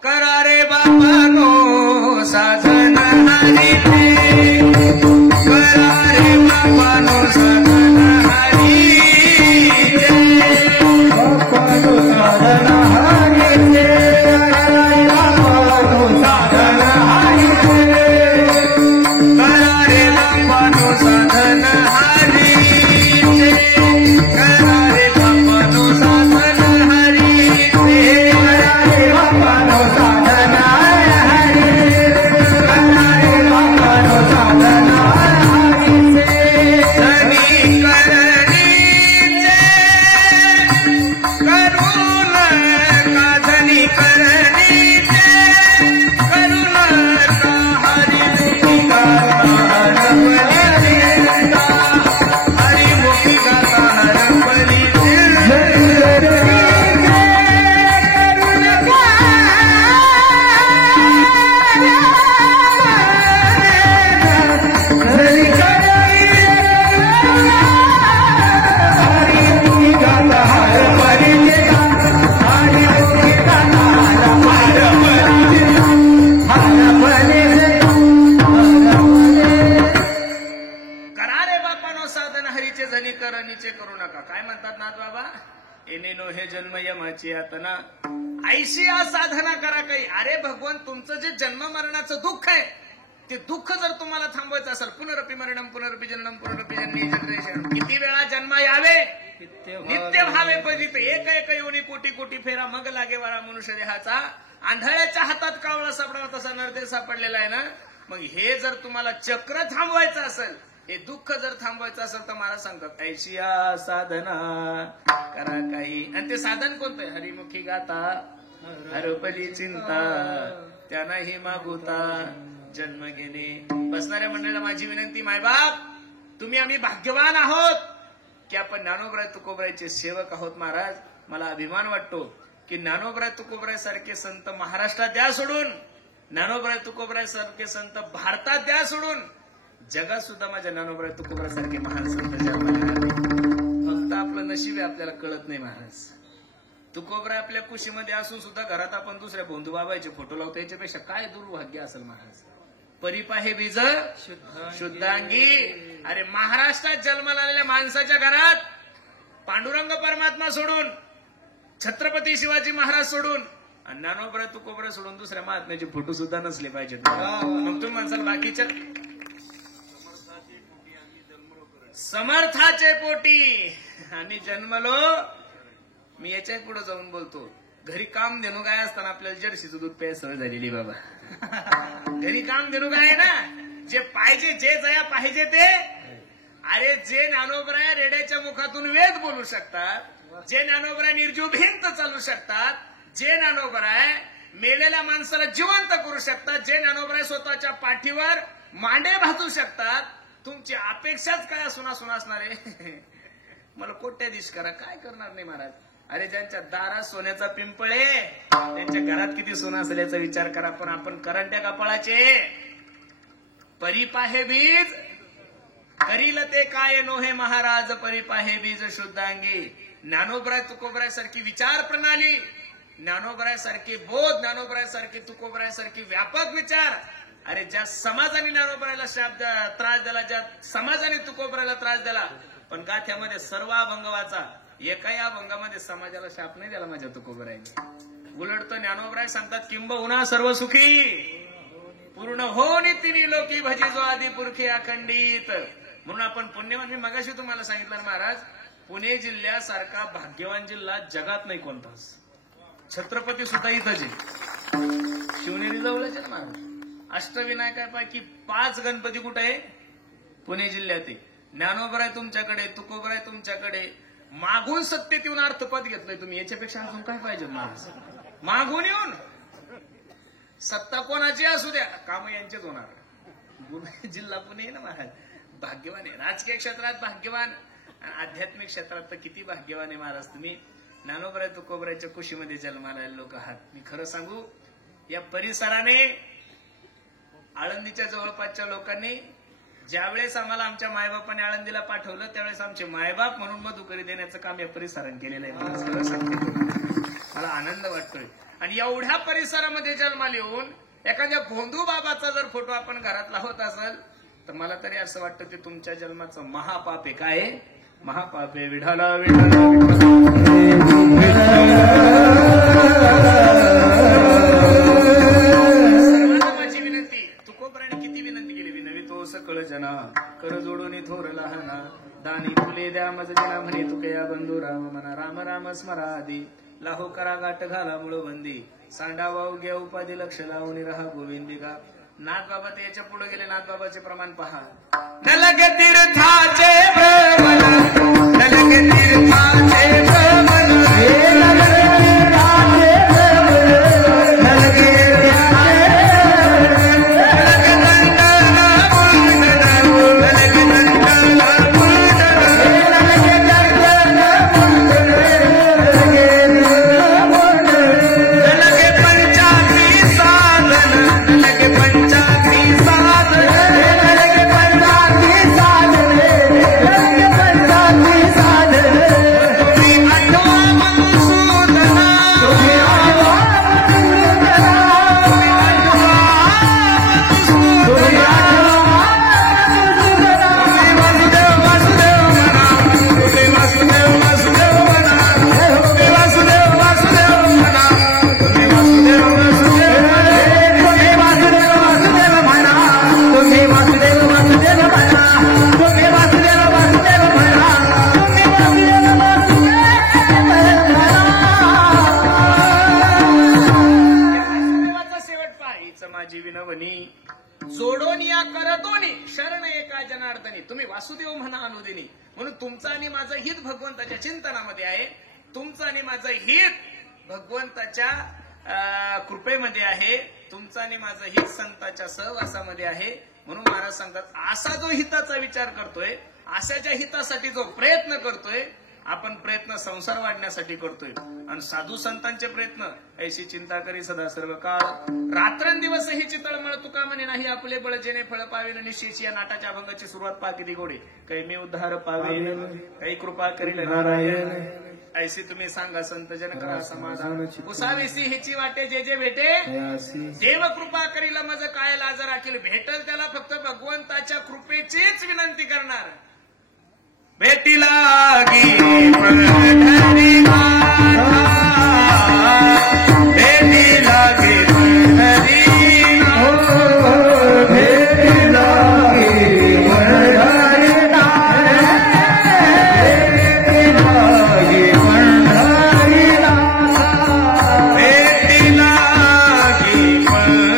करा रे बाबा नो साधन हरीचे करा रे बापानो साधन हरीचे बापानो साधन हरीचे करा रे बापानो साधन हरीचे करा रे बापानो साधन हरीचे करा रे बापानो साधन हरीचे करा रे बापानो साधन करू नका. काय म्हणतात नाथ बाबा, एनेनो हे जन्म यमाची यातना ऐशी साधना करा काही. अरे भगवान, तुमचं जे जन्म मरणाचं दुःख आहे ते दुःख जर तुम्हाला थांबवायचं असेल, पुनरपी मरणम पुनरपी जननम पुनरपी जन्मी जनरेशन, किती वेळा जन्म यावे नित्य भावे पदित एक एक योनी कोटी कोटी फेरा मग लागे वारा मनुष्य देहाचा. आंधळ्याच्या हातात कावळा सापडावा तसा नरदेह सापडलेला आहे ना. मग हे जर तुम्हाला चक्र थांबवायचं असेल, हे दुःख जर थांबवायचं असेल तर मला सांगतात ऐशिया साधना करा काही. आणि ते साधन कोणतं आहे? हरिमुखी गाता हरपली चिंता त्यांनाही मागुता जन्म घेणे. बसणाऱ्या मंडळीला माझी विनंती, मायबाप तुम्ही आम्ही भाग्यवान आहोत की आपण ज्ञानोबराय तुकोबरायचे सेवक आहोत. महाराज, मला अभिमान वाटतो की ज्ञानोबराय तुकोबराय सारखे संत महाराष्ट्रात द्या सोडून, ज्ञानोबराय तुकोबराय सारखे संत भारतात द्या सोडून, जगात सुद्धा माझ्या ज्ञानोबराय तुकोबराय सारखे महान संत जन्माला. फक्त आपलं नशीब आहे, आपल्याला कळत नाही. महाराज, तुकोबराय आपल्या कुशीमध्ये असून सुद्धा घरात आपण दुसऱ्या बंधू बाबाचे फोटो लावतो, याच्यापेक्षा काय दुर्भाग्य असेल. महाराज, परिपाहे बीज शुद्धांगी. अरे महाराष्ट्रात जन्माला आलेल्या माणसाच्या घरात पांडुरंग परमात्मा सोडून, छत्रपती शिवाजी महाराज सोडून, ज्ञानोबराय तुकोबराय सोडून दुसऱ्या महात्म्याचे फोटो सुद्धा नसले पाहिजेत. मग तुम्ही म्हणसाल बाकीच्या समर्थाचे पोटी आम्ही जन्मलो. मी याच्या पुढे जाऊन बोलतो, घरी काम देणू काय असताना आपल्याला जर्सीचं दूध प्याय सवय झालेली बाबा. घरी काम देणू काय आहे ना, जे पाहिजे, जे जया पाहिजे ते. अरे जे ज्ञानोबराय रेड्याच्या मुखातून वेद बोलू शकतात, जे ज्ञानोबराय निर्जीव भिंत चालू शकतात, जे ज्ञानोबराय मेलेल्या माणसाला जिवंत करू शकतात, जे ज्ञानोबराय स्वतःच्या पाठीवर मांडे भाजू शकतात, तुमची अपेक्षाच काय सुना असणार आहे. मला कोट्याधीश करा, काय करणार नाही महाराज. अरे ज्यांच्या दारात सोन्याचा पिंपळे, त्यांच्या घरात किती सोनं असल्याचा विचार करा. पण आपण करंट्या कपाळाचे. परिपाहे बीज करील ते काय नोहे महाराज, परिपाहे बीज शुद्धांगी. ज्ञानोबराय तुकोबराय सारखी विचार प्रणाली, ज्ञानोबराय सारखे बोध, ज्ञानोबराय सारखे तुकोबराय सारखी व्यापक विचार. अरे ज्या समाजाने ज्ञानोबरायला त्रास दिला, ज्या समाजाने तुकोबरायला त्रास दिला, पण गाथ्यामध्ये सर्व अभंग वाचा, एका या अभंगामध्ये समाजाला शाप नाही दिला माझ्या तुकोबरायने. उलट तर ज्ञानोबराय सांगतात, किंबहुना सर्व सुखी पूर्ण हो नितीनी लोकी भजी जो आदी पुरखी अखंडित. म्हणून आपण पुण्यवान, मी मगाशी तुम्हाला सांगितलं महाराज, पुणे जिल्ह्यासारखा भाग्यवान जिल्हा जगात नाही कोणताच. छत्रपती सुद्धा इथंच आहे, शिवनेरी जवळच आहे महाराज. अष्टविनायकापैकी 5 गणपती कुठे आहे? पुणे जिल्ह्यात आहे. ज्ञानोबराय तुमच्याकडे, तुकोबराय तुमच्याकडे. मागून सत्तेत येऊन अर्थपद घेतलंय तुम्ही, याच्यापेक्षा अजून काय पाहिजे महाराज? मागून येऊन सत्ता कोणाची असू द्या, काम यांचेच होणार. जिल्हा पुणे आहे ना महाराज, भाग्यवान आहे. राजकीय क्षेत्रात भाग्यवान, आणि आध्यात्मिक क्षेत्रात तर किती भाग्यवान आहे महाराज तुम्ही. ज्ञानोबराय तुकोबरायच्या कुशीमध्ये जन्माला आलेले लोक आहात. मी खरं सांगू, या परिसराने, आळंदीच्या जवळपासच्या लोकांनी ज्यावेळेस आम्हाला आमच्या मायबापाने आळंदीला पाठवलं, त्यावेळेस आमचे मायबाप म्हणून मधुकरी देण्याचं काम या परिसराने केलेलं आहे. मला खरं सांगते, मला आनंद वाटतोय. आणि एवढ्या परिसरामध्ये जन्माला येऊन एखाद्या भोंदू बाबाचा जर फोटो आपण घरात लावत असाल तर मला तरी असं वाटतं ते तुमच्या जन्माचं महापाप आहे. काय आहे? महापाप आहे. विठाला विठाला सर्वांना माझी विनंती, तुकोबराने किती विनंती केली, विनवी तो सकळ जना कर जोडून थोर लहाना दानी फुले द्या मज जना म्हणे तुकया बंधू राम म्हणा राम राम स्मरादी लाहो करा गाठ घाला मुळबंदी सांडावा उग्या उपाधी लक्ष लावून राहा गोविंदिका. नाथ बाबा ते याच्या पुढे गेले. नाथ बाबाचे प्रमाण पहा. नलगे तीर्थाचे भ्रमण, नलगे तीर्थाचे भ्रमण, नलगे तीर्थाचे भ्रमण, नलगे जोडोनी या करतोनी शरण एका जनार्दनी. तुम्ही वासुदेव म्हणा अनुदिनी. म्हणून तुमचं आणि माझं हित भगवंताच्या चिंतनामध्ये आहे. तुमचं आणि माझं हित भगवंताच्या कृपेमध्ये आहे. तुमचं आणि माझं हित संतांच्या सहवासामध्ये आहे. म्हणून महाराज सांगतात असा जो हिताचा विचार करतोय, अशाच्या हितासाठी जो प्रयत्न करतोय, आपण प्रयत्न संसार वाढण्यासाठी करतोय. आणि साधू संतांचे प्रयत्न ऐशी चिंता करी सदा सर्व काळ रात्रंदिवस ही चितळमळ तुका म्हणे नाही आपले बळ जेणे फळ पावेन निश्चयची. या नाटाच्या अभंगाची सुरुवात पहा किती गोडी. काही मी उद्धार पावेन काही कृपा करील नारायण ऐशी तुम्ही सांगा संत जन करा समाधान उसावेसी हिची वाटे जे जे भेटे देव कृपा करील मज काय लाज राखील. भेटल त्याला फक्त भगवंताच्या कृपेचीच विनंती करणार. भेटी लागी पंढरी नाथा, भेटी लागी पंढरी नाथा, भेटी लागी पंढरी नाथा, भेटी लागी पंढरी नाथा, भेटी लागी पंढरी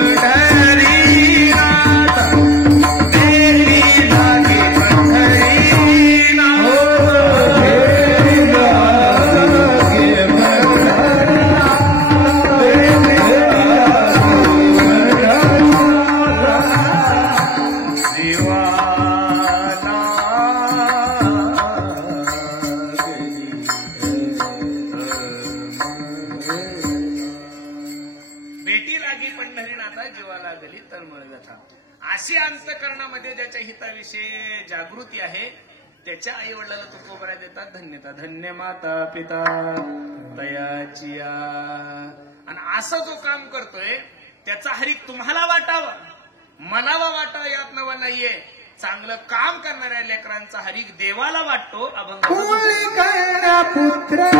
नाथा, भेटी लागी पंढरी अशी अंतकरणामध्ये ज्याच्या हिताविषयी जागृती आहे त्याच्या आई वडिलांना तुकोबरा देतात धन्यता. धन्य माता पिता तयाची. आणि असं जो काम करतोय त्याचा हरिक तुम्हाला वाटावा, मनावा वाटावा यात नवा नाहीये. चांगलं काम करणाऱ्या लेकरांचा हरिक देवाला वाटतो. अभंग पुत्र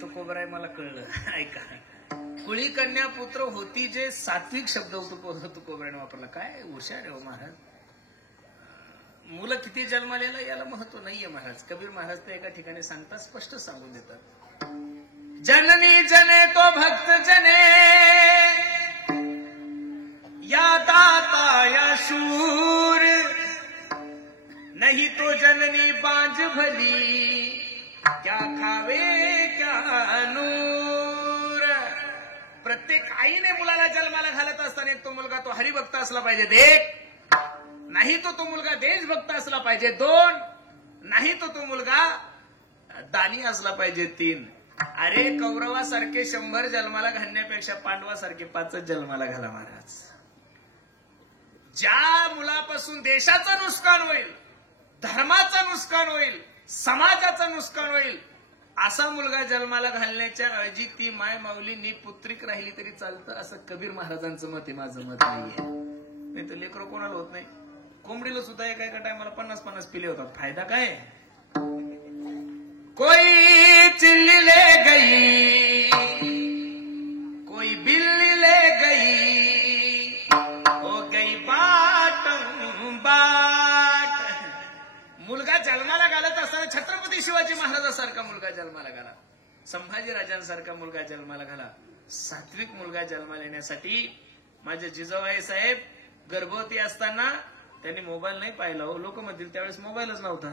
तुकोबराय मला कळलं. ऐका, कुळी कन्या पुत्र होती जे सात्विक शब्द तुकोबराने वापरला. काय हुशार आहे हो महाराज. मुलं किती जन्मालेलं याला महत्व नाहीये महाराज. कबीर महाराज तर एका ठिकाणी सांगतात, स्पष्ट सांगून देतात, जननी जने तो भक्त जने या दाता या शूर, नहीं तो जननी बांझ भली, क्या खावे क्या नूर. प्रत्येक आईने मुलाला जन्माला घालत असताना एक तो मुलगा तो हरिभक्त असला पाहिजे, एक नाही तो मुलगा देशभक्त असला पाहिजे, दोन नाही तो मुलगा दानी असला पाहिजे, तीन. अरे कौरवासारखे 100 जन्माला घालण्यापेक्षा पांडवासारखे 5 जन्माला घाला महाराज. ज्या मुलापासून देशाचं नुकसान होईल, धर्माचं नुकसान होईल, समाजाचं नुकसान होईल, असा मुलगा जन्माला घालण्याच्या ऐवजी ती माय माऊली निपुत्रिक राहिली तरी चालतं, असं कबीर महाराजांचं मत आहे, माझं मत नाहीये. नाही तर लेकरं कोणाला होत नाही. कोंबडीला सुद्धा एका टायमाला 50-50 पिले होतात. फायदा काय? कोई चिल्ली ले गई, कोई बिल्ली ले गई, हो गई बाट बाट. मुलगा जन्माला घालत असताना छत्रपती शिवाजी महाराजांसारखा मुलगा जन्माला घाला, संभाजी राजांसारखा मुलगा जन्माला घाला. सात्विक मुलगा जन्माला येण्यासाठी माझे जिजाबाई साहेब गर्भवती असताना त्यांनी मोबाईल नाही पाहिला हो. लोक म्हणतील त्यावेळेस मोबाईलच नव्हता.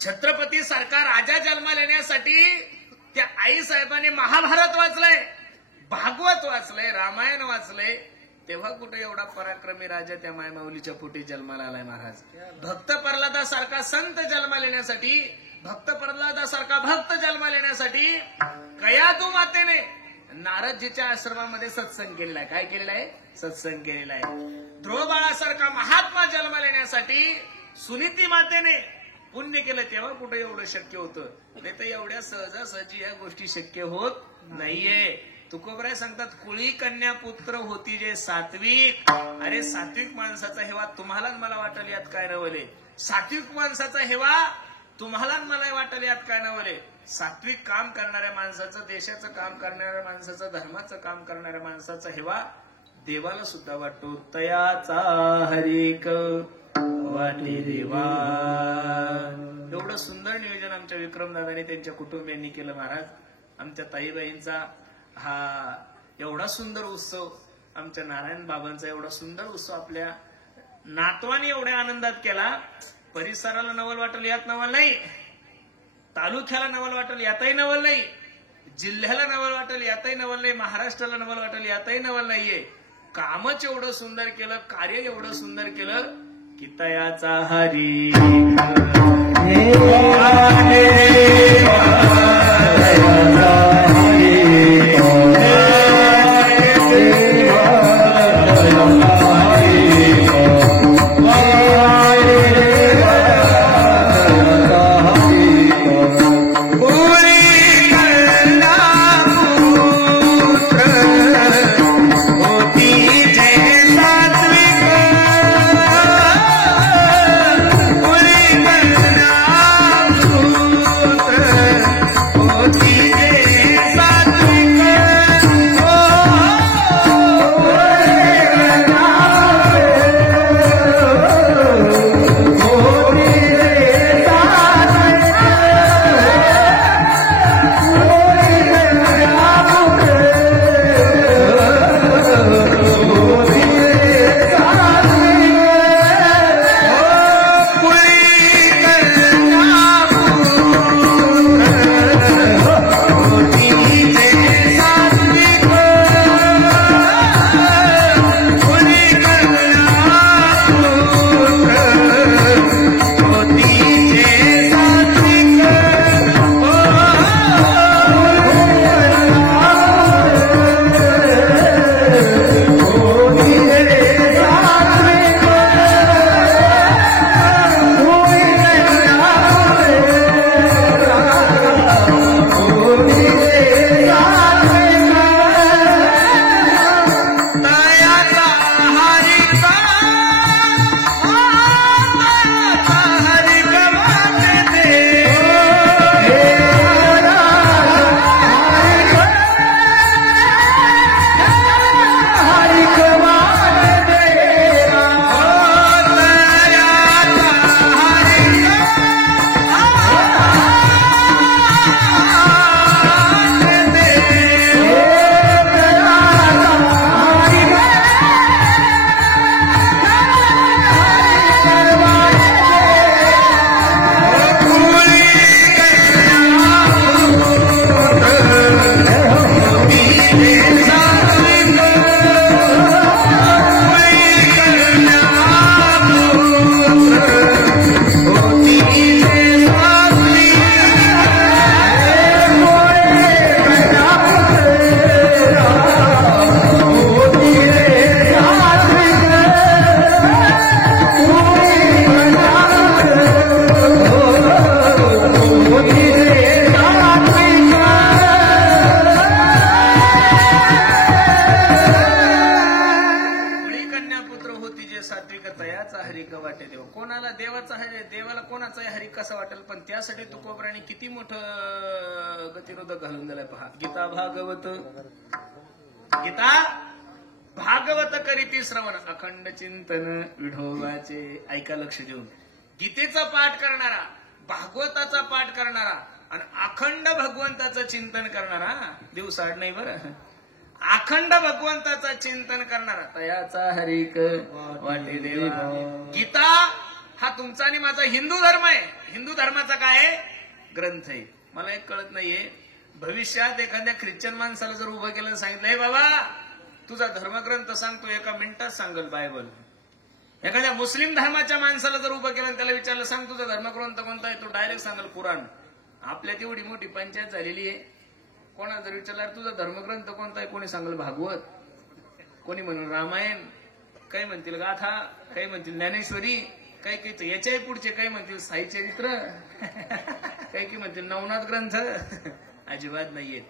छत्रपती सारखा राजा जन्माला येण्यासाठी त्या आई साहेबांनी महाभारत वाचलंय, भागवत वाचलंय, रामायण वाचलंय. तेव्हा कुठे एवढा पराक्रमी राजा त्या मायमाऊलीच्या पोटी जन्माला आलाय महाराज. भक्त प्रल्हादासारखा संत जन्माला येण्यासाठी, भक्त प्रल्हादासारखा भक्त जन्माला येण्यासाठी कयादू मातेने नारदजीच्या आश्रमामध्ये सत्संग केलेला आहे. काय केलेला आहे? सत्संग केलेला आहे. ध्रुव बाळासारखा महात्मा जन्माला येण्यासाठी सुनीती मातेने पुण्य केलं. तेव्हा कुठे एवढं शक्य होतं. नाही तर एवढ्या सहजासहजी या गोष्टी शक्य होत नाहीये. तुकोबराय सांगतात, कुळी कन्या पुत्र होती जे सात्विक. अरे सात्विक माणसाचा हेवा तुम्हाला मला वाटेल यात काय नवले. सात्विक माणसाचा हेवा तुम्हाला मला वाटेल यात काय नवले. सात्विक काम करणाऱ्या माणसाचं, देशाचं काम करणाऱ्या माणसाचं, धर्माचं काम करणाऱ्या माणसाचा हेवा देवाला सुद्धा वाटतो. तयाचा हरिक वाटे देवा. एवढं सुंदर नियोजन आमच्या विक्रमदादांनी त्यांच्या कुटुंबियांनी केलं महाराज. आमच्या ताईबाईंचा हा एवढा सुंदर उत्सव, आमच्या नारायण बाबांचा एवढा सुंदर उत्सव आपल्या नातवाने एवढ्या आनंदात केला. परिसराला नवल वाटेल यात नवल नाही, तालुक्याला नवल वाटेल यातही नवल नाही, जिल्ह्याला नवल वाटेल यातही नवल नाही, महाराष्ट्राला नवल वाटेल यातही नवल नाहीये. कामच एवढं सुंदर केलं, कार्य एवढं सुंदर केलं की तयाचा हरी कोणाचाही हरिक कसा वाटेल, पण त्यासाठी तुकोबराने किती मोठं गतिरोधक घालून दिलाय पहा. गीता भागवत करीती श्रवण अखंड चिंतन विठोबाचे. ऐका लक्ष देऊन. गीतेचा पाठ करणारा, भागवताचा पाठ करणारा आणि अखंड भगवंताचं चिंतन करणारा, दिवसाआड नाही बरं, अखंड भगवंताचं चिंतन करणारा, तयाचा हरिक वाटे देवा. गीता हा तुमचा आणि माझा हिंदू धर्म आहे. हिंदू धर्माचा काय आहे? ग्रंथ आहे. मला एक कळत नाहीये, भविष्यात एखाद्या ख्रिश्चन माणसाला जर उभं केलं सांगितलं, हे बाबा तुझा धर्मग्रंथ सांगतो, एका मिनिटात सांगल बायबल. एखाद्या मुस्लिम धर्माच्या माणसाला जर उभं केलं त्याला विचारलं, सांग तुझा धर्मग्रंथ कोणता आहे, तो डायरेक्ट सांगल कुराण. आपल्यात एवढी मोठी पंचायत झालेली आहे. कोणा जर विचारलं तुझा धर्मग्रंथ कोणता आहे, कोणी सांगल भागवत, कोणी म्हणून रामायण, काही म्हणतील गाथा, काही म्हणतील ज्ञानेश्वरी, काही याच्याही पुढचे काही म्हणतील साई चरित्र, काही म्हणतील नवनाथ ग्रंथ. अजिबात नाहीये.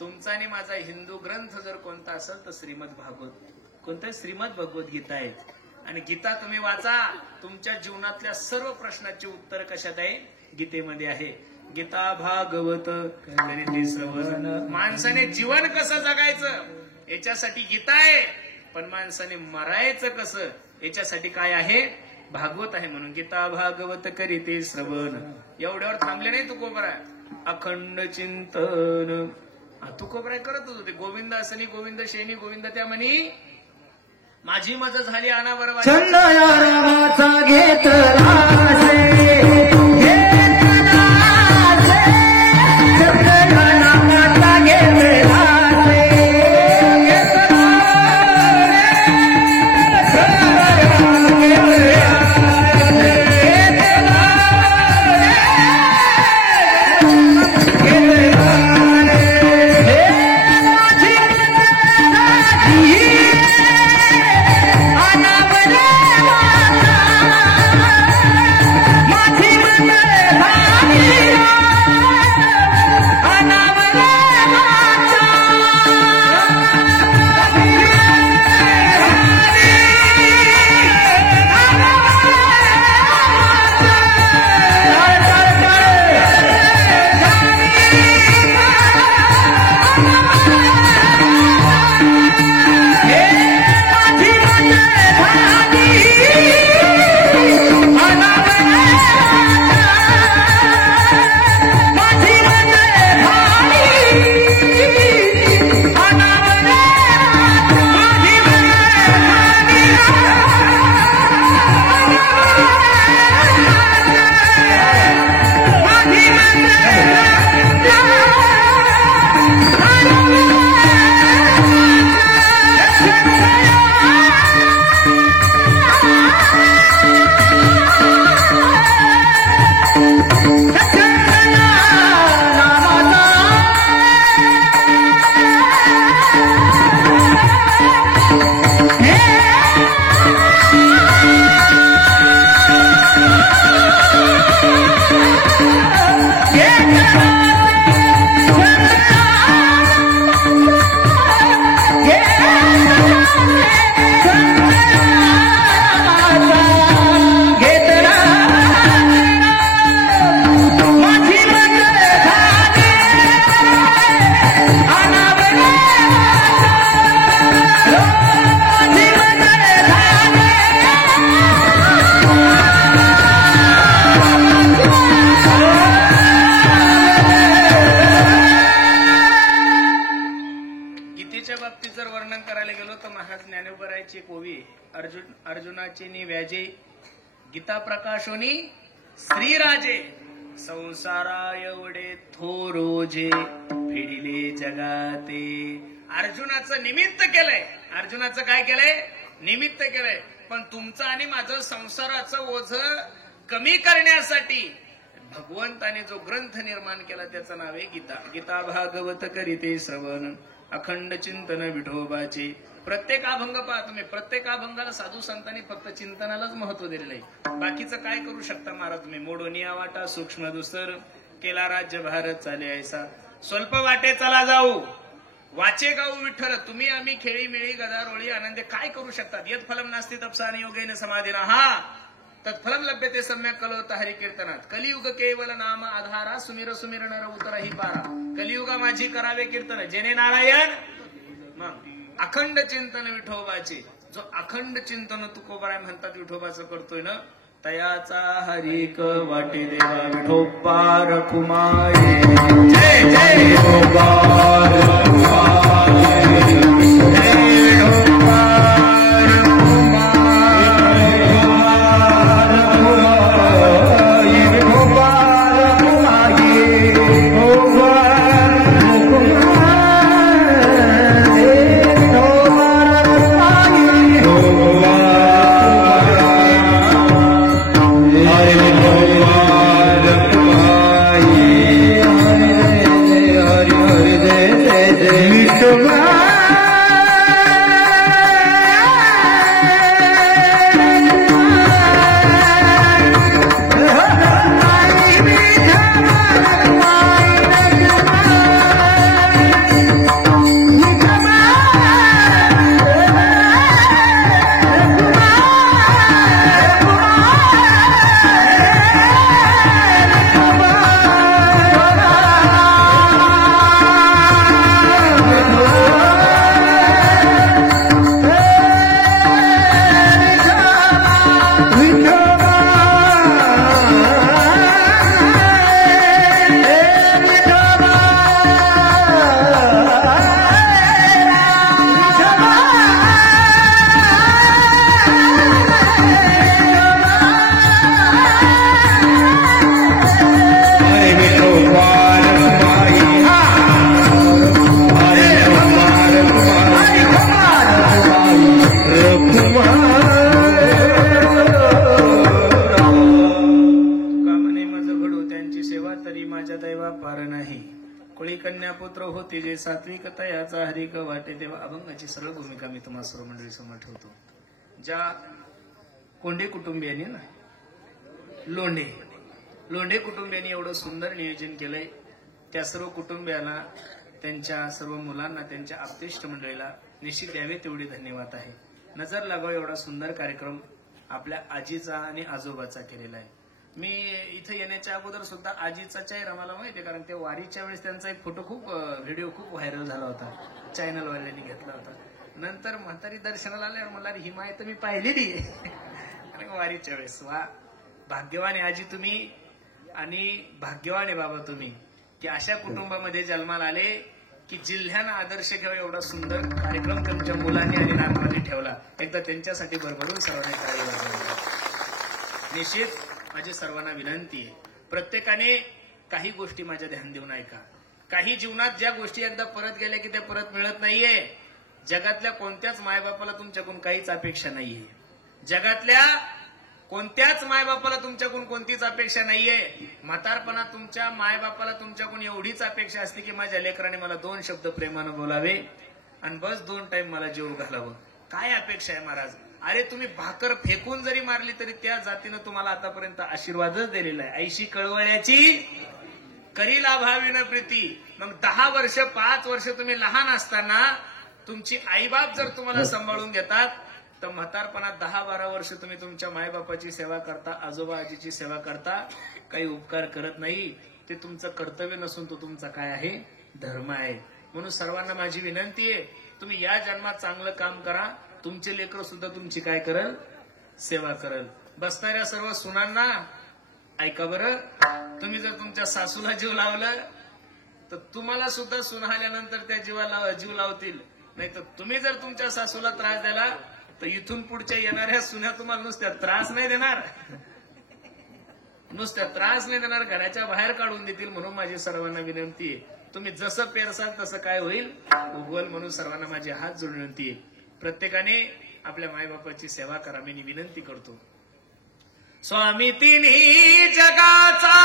तुमचा आणि माझा हिंदू ग्रंथ जर कोणता असेल तर श्रीमद भागवत. कोणतं? श्रीमद भगवद्गीता आहे. आणि गीता तुम्ही वाचा, तुमच्या जीवनातल्या सर्व प्रश्नाची उत्तर कशात आहे? गीतेमध्ये आहे. गीता भागवत श्रवण. माणसाने जीवन कसं जगायचं याच्यासाठी गीता आहे, पण माणसाने मरायचं कसं याच्यासाठी काय आहे? भागवत आहे. म्हणून गीता भागवत करीते श्रवण. एवढ्यावर थांबले नाही तुकोबरा. अखंड चिंतन तुकोबराय करतच होते. गोविंद असनी गोविंद शेनी गोविंद त्या म्हणी, माझी मज झाली अनावर छंद या रामाचा घेतला अर्जुनाचे निव्याजे गीता प्रकाशोनी श्रीराजे संसारा एवढे थोरोजे फेडिले जगाते. अर्जुनाचं निमित्त केलंय. अर्जुनाचं काय केलंय? निमित्त केलंय. पण तुमचं आणि माझं संसाराचं ओझं कमी करण्यासाठी भगवंताने जो ग्रंथ निर्माण केला त्याचं नाव आहे गीता. गीता भागवत करीते श्रवण अखंड चिंतन विठोबाचे. प्रत्येक अभंग पहा तुम्ही. प्रत्येक अभंगाला साधू संतांनी फक्त चिंतनालाच महत्व दिलेलं आहे. बाकीचं काय करू शकता महाराज तुम्ही? मोडोनिया वाटा सूक्ष्म दुसर केला राज्य भारत चाले ऐसा. स्वल्प वाटे चला जाऊ वाचे गाऊ विठ्ठल. तुम्ही आम्ही खेळी मिळी गदारोळी आनंदे काय करू शकतात? यत फलम नास्ती तपसा आणि योगेन समाधीना. हा तत्फलम लभ्यते सम्यक कलोत हरि कीर्तनात कलियुग केवल नाम आधारा सुमिर सुमिर नर उतर ही पारा कलियुगा माझी करावे कीर्तन जेने नारायण मग अखंड चिंतन विठोबाचे जो अखंड चिंतन तुकोबाराय म्हणतात विठोबाचं करतोय ना तयाचा हरिक वाटे देवा विठोबा रखुमाये जय जय विठोबा रखुमाये जय विठोबा सात्विक तयाचा हरिक वाटे तेव्हा अभंगाची सरळ भूमिका मी तुम्हाला सर्व मंडळी समोर ठेवतो. ज्या कोंढे कुटुंबियांनी ना लोंढे कुटुंबियांनी एवढं सुंदर नियोजन केलंय त्या सर्व कुटुंबियांना त्यांच्या सर्व मुलांना त्यांच्या आप्तेष्ट मंडळीला निश्चित द्यावे तेवढे धन्यवाद आहे. नजर लागाव एवढा सुंदर कार्यक्रम आपल्या आजीचा आणि आजोबाचा केलेला आहे. मी इथं येण्याच्या अगोदर सुद्धा आजीचा चेहरा मला माहिती आहे कारण ते वारीच्या वेळेस त्यांचा एक फोटो व्हिडिओ खूप व्हायरल झाला होता चॅनलवाल्यांनी घेतला होता. नंतर म्हातारी दर्शनाला आल्यावर मला ही माहिती मी पाहिलेली आहे वारीच्या वेळेस. वा भाग्यवान आहे आजी तुम्ही आणि भाग्यवान आहे बाबा तुम्ही की अशा कुटुंबामध्ये जन्माला आले की जिल्ह्यानं आदर्श घ्यावा एवढा सुंदर कार्यक्रम तुमच्या मुलांनी आणि नातवांनी ठेवला. एकदा त्यांच्यासाठी भरभरून सर्वांनी करावी लागेल. निश्चित माझी सर्वांना विनंती आहे प्रत्येकाने काही गोष्टी माझ्या ध्यान देऊन ऐका. काही जीवनात ज्या गोष्टी एकदा परत गेल्या की त्या परत मिळत नाहीये. जगातल्या कोणत्याच मायबापाला तुमच्याकडून काहीच अपेक्षा नाहीये. जगातल्या कोणत्याच मायबापाला तुमच्याकडून कोणतीच अपेक्षा नाहीये. म्हातारपणात तुमच्या मायबापाला तुमच्याकडून एवढीच अपेक्षा असते की माझ्या लेकराने मला 2 शब्द प्रेमानं बोलावे आणि बस 2 टाइम मला जेवू घालावं. काय अपेक्षा आहे महाराज? अरे तुम्ही भाकर फेकून जरी मारली तरी त्या जातीनं तुम्हाला आतापर्यंत आशीर्वादच दिलेला आहे. ऐशी कळवळ्याची करील अभावीन प्रीती. मग 10 वर्ष 5 वर्ष तुम्ही लहान असताना तुमची आईबाप जर तुम्हाला सांभाळून घेतात तर म्हातारपणात 10-12 वर्ष तुम्ही तुमच्या मायबापाची सेवा करता आजोबा आजीची सेवा करता. काही उपकार करत नाही. ते तुमचं कर्तव्य नसून तो तुमचा काय आहे धर्म आहे. म्हणून सर्वांना माझी विनंती आहे तुम्ही या जन्मात चांगलं काम करा. तुमचे लेकर सुद्धा तुमची काय करल सेवा करल. बसणाऱ्या सर्व सुनांना ऐका बरं. तुम्ही जर तुमच्या सासूला जीव लावलं तर तुम्हाला सुद्धा सुन आल्यानंतर त्या जीवाला जीव लावतील. नाही तर तुम्ही जर तुमच्या सासूला त्रास दिला तर इथून पुढच्या येणाऱ्या सुन्या तुम्हाला नुसत्या त्रास नाही देणार घराच्या बाहेर काढून देतील. म्हणून माझी सर्वांना विनंती आहे तुम्ही जसं पेरसाल तसं काय होईल उगवल. म्हणून सर्वांना माझी हात जोडून विनंती आहे प्रत्येकाने आपल्या मायबापाची सेवा करा मी विनंती करतो. स्वामी तिन्ही जगाचा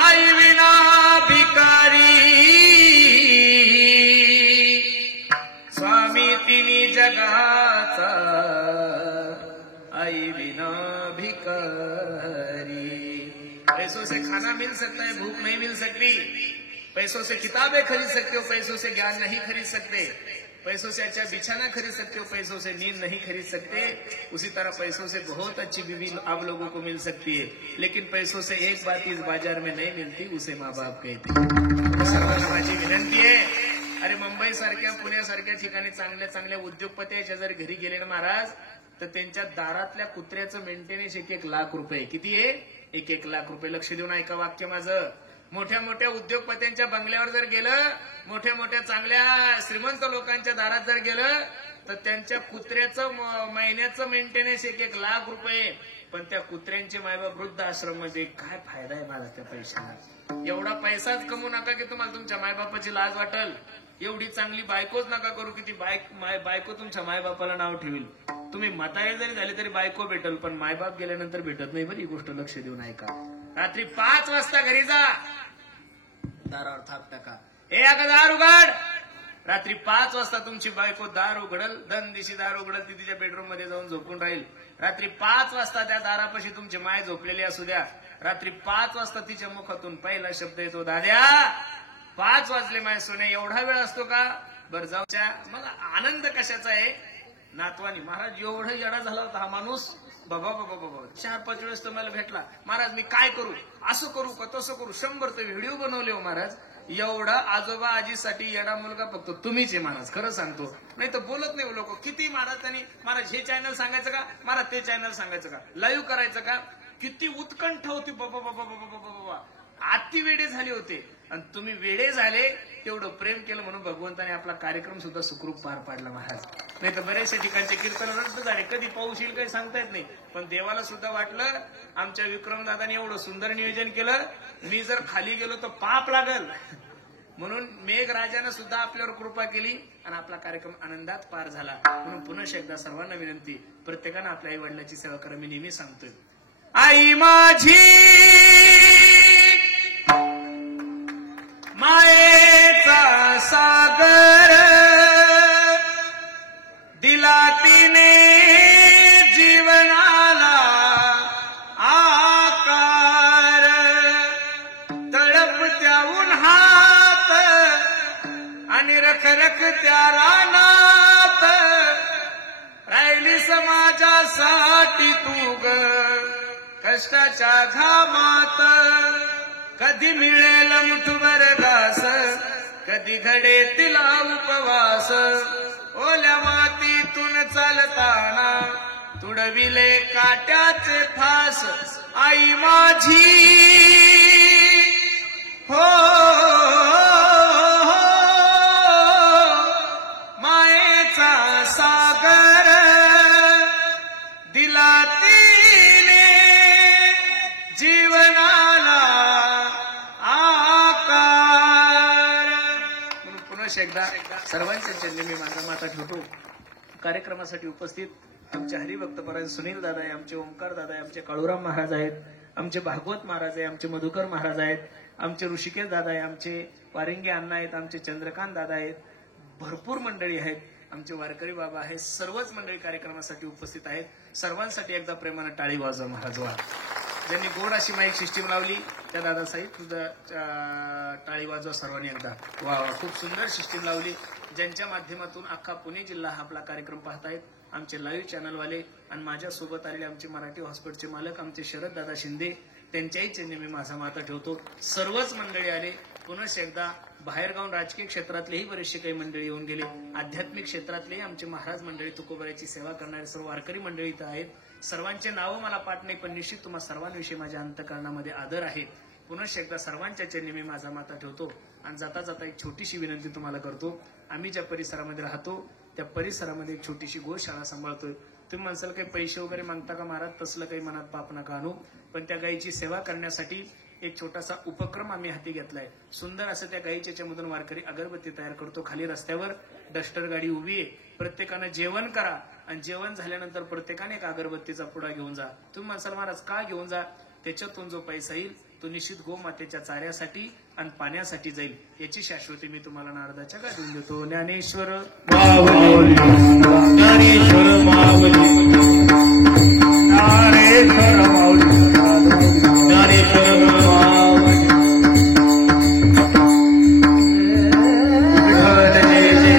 आई विना भिकारी. स्वामी तिन्ही जगाचा आई बिना भिकारी. पैसों से खाना मिल सकता है भूख नहीं मिल सकती. पैसों से किताबें खरीद सकते हो पैसों से ज्ञान नहीं खरीद सकते. पैसों से अच्छा बिछाना खरीद सकते हो, पैसों से नींद नहीं खरीद सकते। उसी तरह पैसों से बहुत अच्छी बीवी आप लोगों को मिल सकती है, लेकिन पैसों से एक बात इस बाजार में नहीं मिलती, उसे माँ बाप कहते। सर्वांना माझी विनंती आहे, अरे मुंबई सारख्या पुण्यासारख्या ठिकाणी चांगल्या चांगल्या उद्योगपत्याच्या जर घरी गेले ना महाराज, तर त्यांच्या दारातल्या कुत्र्याचं मेंटेनन्स 1-1 लाख रुपये. किती आहे? 1-1 लाख रुपये. लक्ष देऊन ऐका वाक्य माझं. मोठ्या मोठ्या उद्योगपत्यांच्या बंगल्यावर जर गेलं, मोठ्या मोठ्या चांगल्या श्रीमंत लोकांच्या दारात जर गेलं, तर त्यांच्या कुत्र्याचं महिन्याचं मेंटेनन्स 1-1 लाख रुपये. पण त्या कुत्र्यांचे मायबाप वृद्ध आश्रम मध्ये काय फायदा आहे माझा त्या पैशाला? एवढा पैसाच कमवू नका की तुम्हाला तुमच्या मायबापाची लाज वाटल. एवढी चांगली बायकोच नका करू की ती बायको तुमच्या मायबापाला नाव ठेवील. तुम्ही म्हातारे जरी झाले तरी बायको भेटल, पण मायबाप गेल्यानंतर भेटत नाही. बरं, ही गोष्ट लक्ष देऊन ऐका. रात्री 5 वाजता घरी जा, दारावर थाप टाका, हे अगं दार उघड. रात्री 5 वाजता तुमची बायको दार उघडल, दनदिशी दार उघडल, ती तिच्या बेडरूम मध्ये जाऊन झोपून राहील. रात्री 5 वाजता त्या दारापाशी तुमची माय झोपलेली असू द्या. रात्री 5 वाजता तिच्या मुखातून पहिला शब्द येतो, दाद्या 5 वाजले माय सोने. एवढा वेळ असतो का? बरं जाऊ. मला आनंद कशाचा आहे? नातवानी महाराज एवढा येडा झाला होता हा माणूस, बाबा बाबा बाबा 4-5 वेळेस तर मला भेटला. महाराज मी काय करू, असं करू का तसं करू, 100 तर व्हिडिओ बनवले हो महाराज. एवढा आजोबा आजीसाठी येडा मुलगा फक्त तुम्हीच आहे महाराज, खरं सांगतो. नाही तर बोलत नाही लोक. किती महाराज त्यांनी, महाराज हे चॅनल सांगायचं का, महाराज ते चॅनल सांगायचं का, लाईव्ह करायचं का, किती उत्कंठ होती बाबा बाबा बाबा बाबा बाबा. अति वेडे झाले होते. आणि तुम्ही वेडे झाले, तेवढं प्रेम केलं म्हणून भगवंताने आपला कार्यक्रम सुद्धा सुखरूप पार पाडला महाराज. नाही तर बऱ्याचशा ठिकाणचे कीर्तन रद्द झाले, कधी पाऊस येईल काही सांगता येत नाही. पण देवाला सुद्धा वाटलं आमच्या विक्रमदादाने एवढं सुंदर नियोजन केलं, मी जर खाली गेलो तर पाप लागल, म्हणून मेघराजानं सुद्धा आपल्यावर कृपा केली आणि आपला कार्यक्रम आनंदात पार झाला. म्हणून पुन्हा एकदा सर्वांना विनंती, प्रत्येकानं आपल्या आई वडिलांची सेवा करा. मी नेहमी सांगतोय, आई माझी मायेचा सागर, दिला तिने जीवनाला आकार, तळपत्या उन्हात आणि रखरखत्या रानात, राहिली समाजासाठी तू ग कष्टाच्या घामात. कधी मिळेल मुठभर घास, कधी घडे तिला उपवास, ओल्या मातीतून चालताना तुडविले काट्याचे फास. आई माझी हो मायेचा सागर, दिला तिने जीवनाला आकार. म्हणून पुन्हा एकदा सर्वांच्या चरणी मी माझा माथा ठेवतो. कार्यक्रमासाठी उपस्थित आमचे हरिभक्तपरायण सुनील दादा आहे, आमचे ओंकार दादा आहे, आमचे काळूराम महाराज आहेत, आमचे भागवत महाराज आहे, आमचे मधुकर महाराज आहेत, आमचे ऋषिकेश दादा आहे, आमचे वारिंगे अण्णा आहेत, आमचे चंद्रकांत दादा आहेत, भरपूर मंडळी आहेत, आमचे वारकरी बाबा आहेत. सर्वच मंडळी कार्यक्रमासाठी उपस्थित आहेत. सर्वांसाठी एकदा प्रेमानं टाळी वाजवा महाराज. वा, ज्यांनी गोड अशी माईक सिस्टीम लावली त्या दादासाहेब सुद्धा टाळी वाजवा सर्वांनी एकदा. वा, खूप सुंदर सिस्टीम लावली, ज्यांच्या माध्यमातून अख्खा पुणे जिल्हा आपला कार्यक्रम पाहतायत. आमचे लाईव्ह चॅनलवाले आणि माझ्यासोबत आलेले आमचे मराठी हॉस्पिटलचे मालक आमचे शरद दादा शिंदे, त्यांच्याही चरणी मी माझा माथा ठेवतो. सर्वच मंडळी आले. पुन्हा एकदा बाहेरगाव राजकीय क्षेत्रातलेही बरेचसे काही मंडळी येऊन गेले. आध्यात्मिक क्षेत्रातलेही आमचे महाराज मंडळी, तुकोबाराची सेवा करणारे सर्व वारकरी मंडळी इथं आहेत. सर्वांचे नावं मला पाठ नाही, पण निश्चित तुम्हा सर्वांविषयी माझ्या अंतःकरणामध्ये आदर आहे. पुन्हा एकदा सर्वांच्या चरणी मी माझा माथा ठेवतो. आणि जाता जाता एक छोटीशी विनंती तुम्हाला करतो. आम्ही ज्या परिसरामध्ये राहतो त्या परिसरामध्ये एक छोटीशी गोशाळा सांभाळतोय. तुम्ही माणसाला काही पैसे वगैरे मागता का महाराज? तसलं काही मनात पाप नका आणू. पण त्या गायीची सेवा करण्यासाठी एक छोटासा उपक्रम आम्ही हाती घेतलाय. सुंदर असं त्या गायीच्या याच्यामधून वारकरी अगरबत्ती तयार करतो. खाली रस्त्यावर डस्टर गाडी उभी आहे. प्रत्येकानं जेवण करा आणि जेवण झाल्यानंतर प्रत्येकाने एक अगरबत्तीचा पुडा घेऊन जा. तुम्ही माणसाला महाराज का घेऊन जा? त्याच्यातून जो पैसा येईल तो निश्चित गोमातेच्या चाऱ्यासाठी आणि पाण्यासाठी जाईल. याची शाश्वती मी तुम्हाला नारदाच्या का देऊन देतो. ज्ञानेश्वर माऊली, ज्ञानेश्वर माऊली, ज्ञानेश्वर माऊली, ज्ञानेश्वर माऊली. विठ्ठल जय जय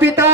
पिता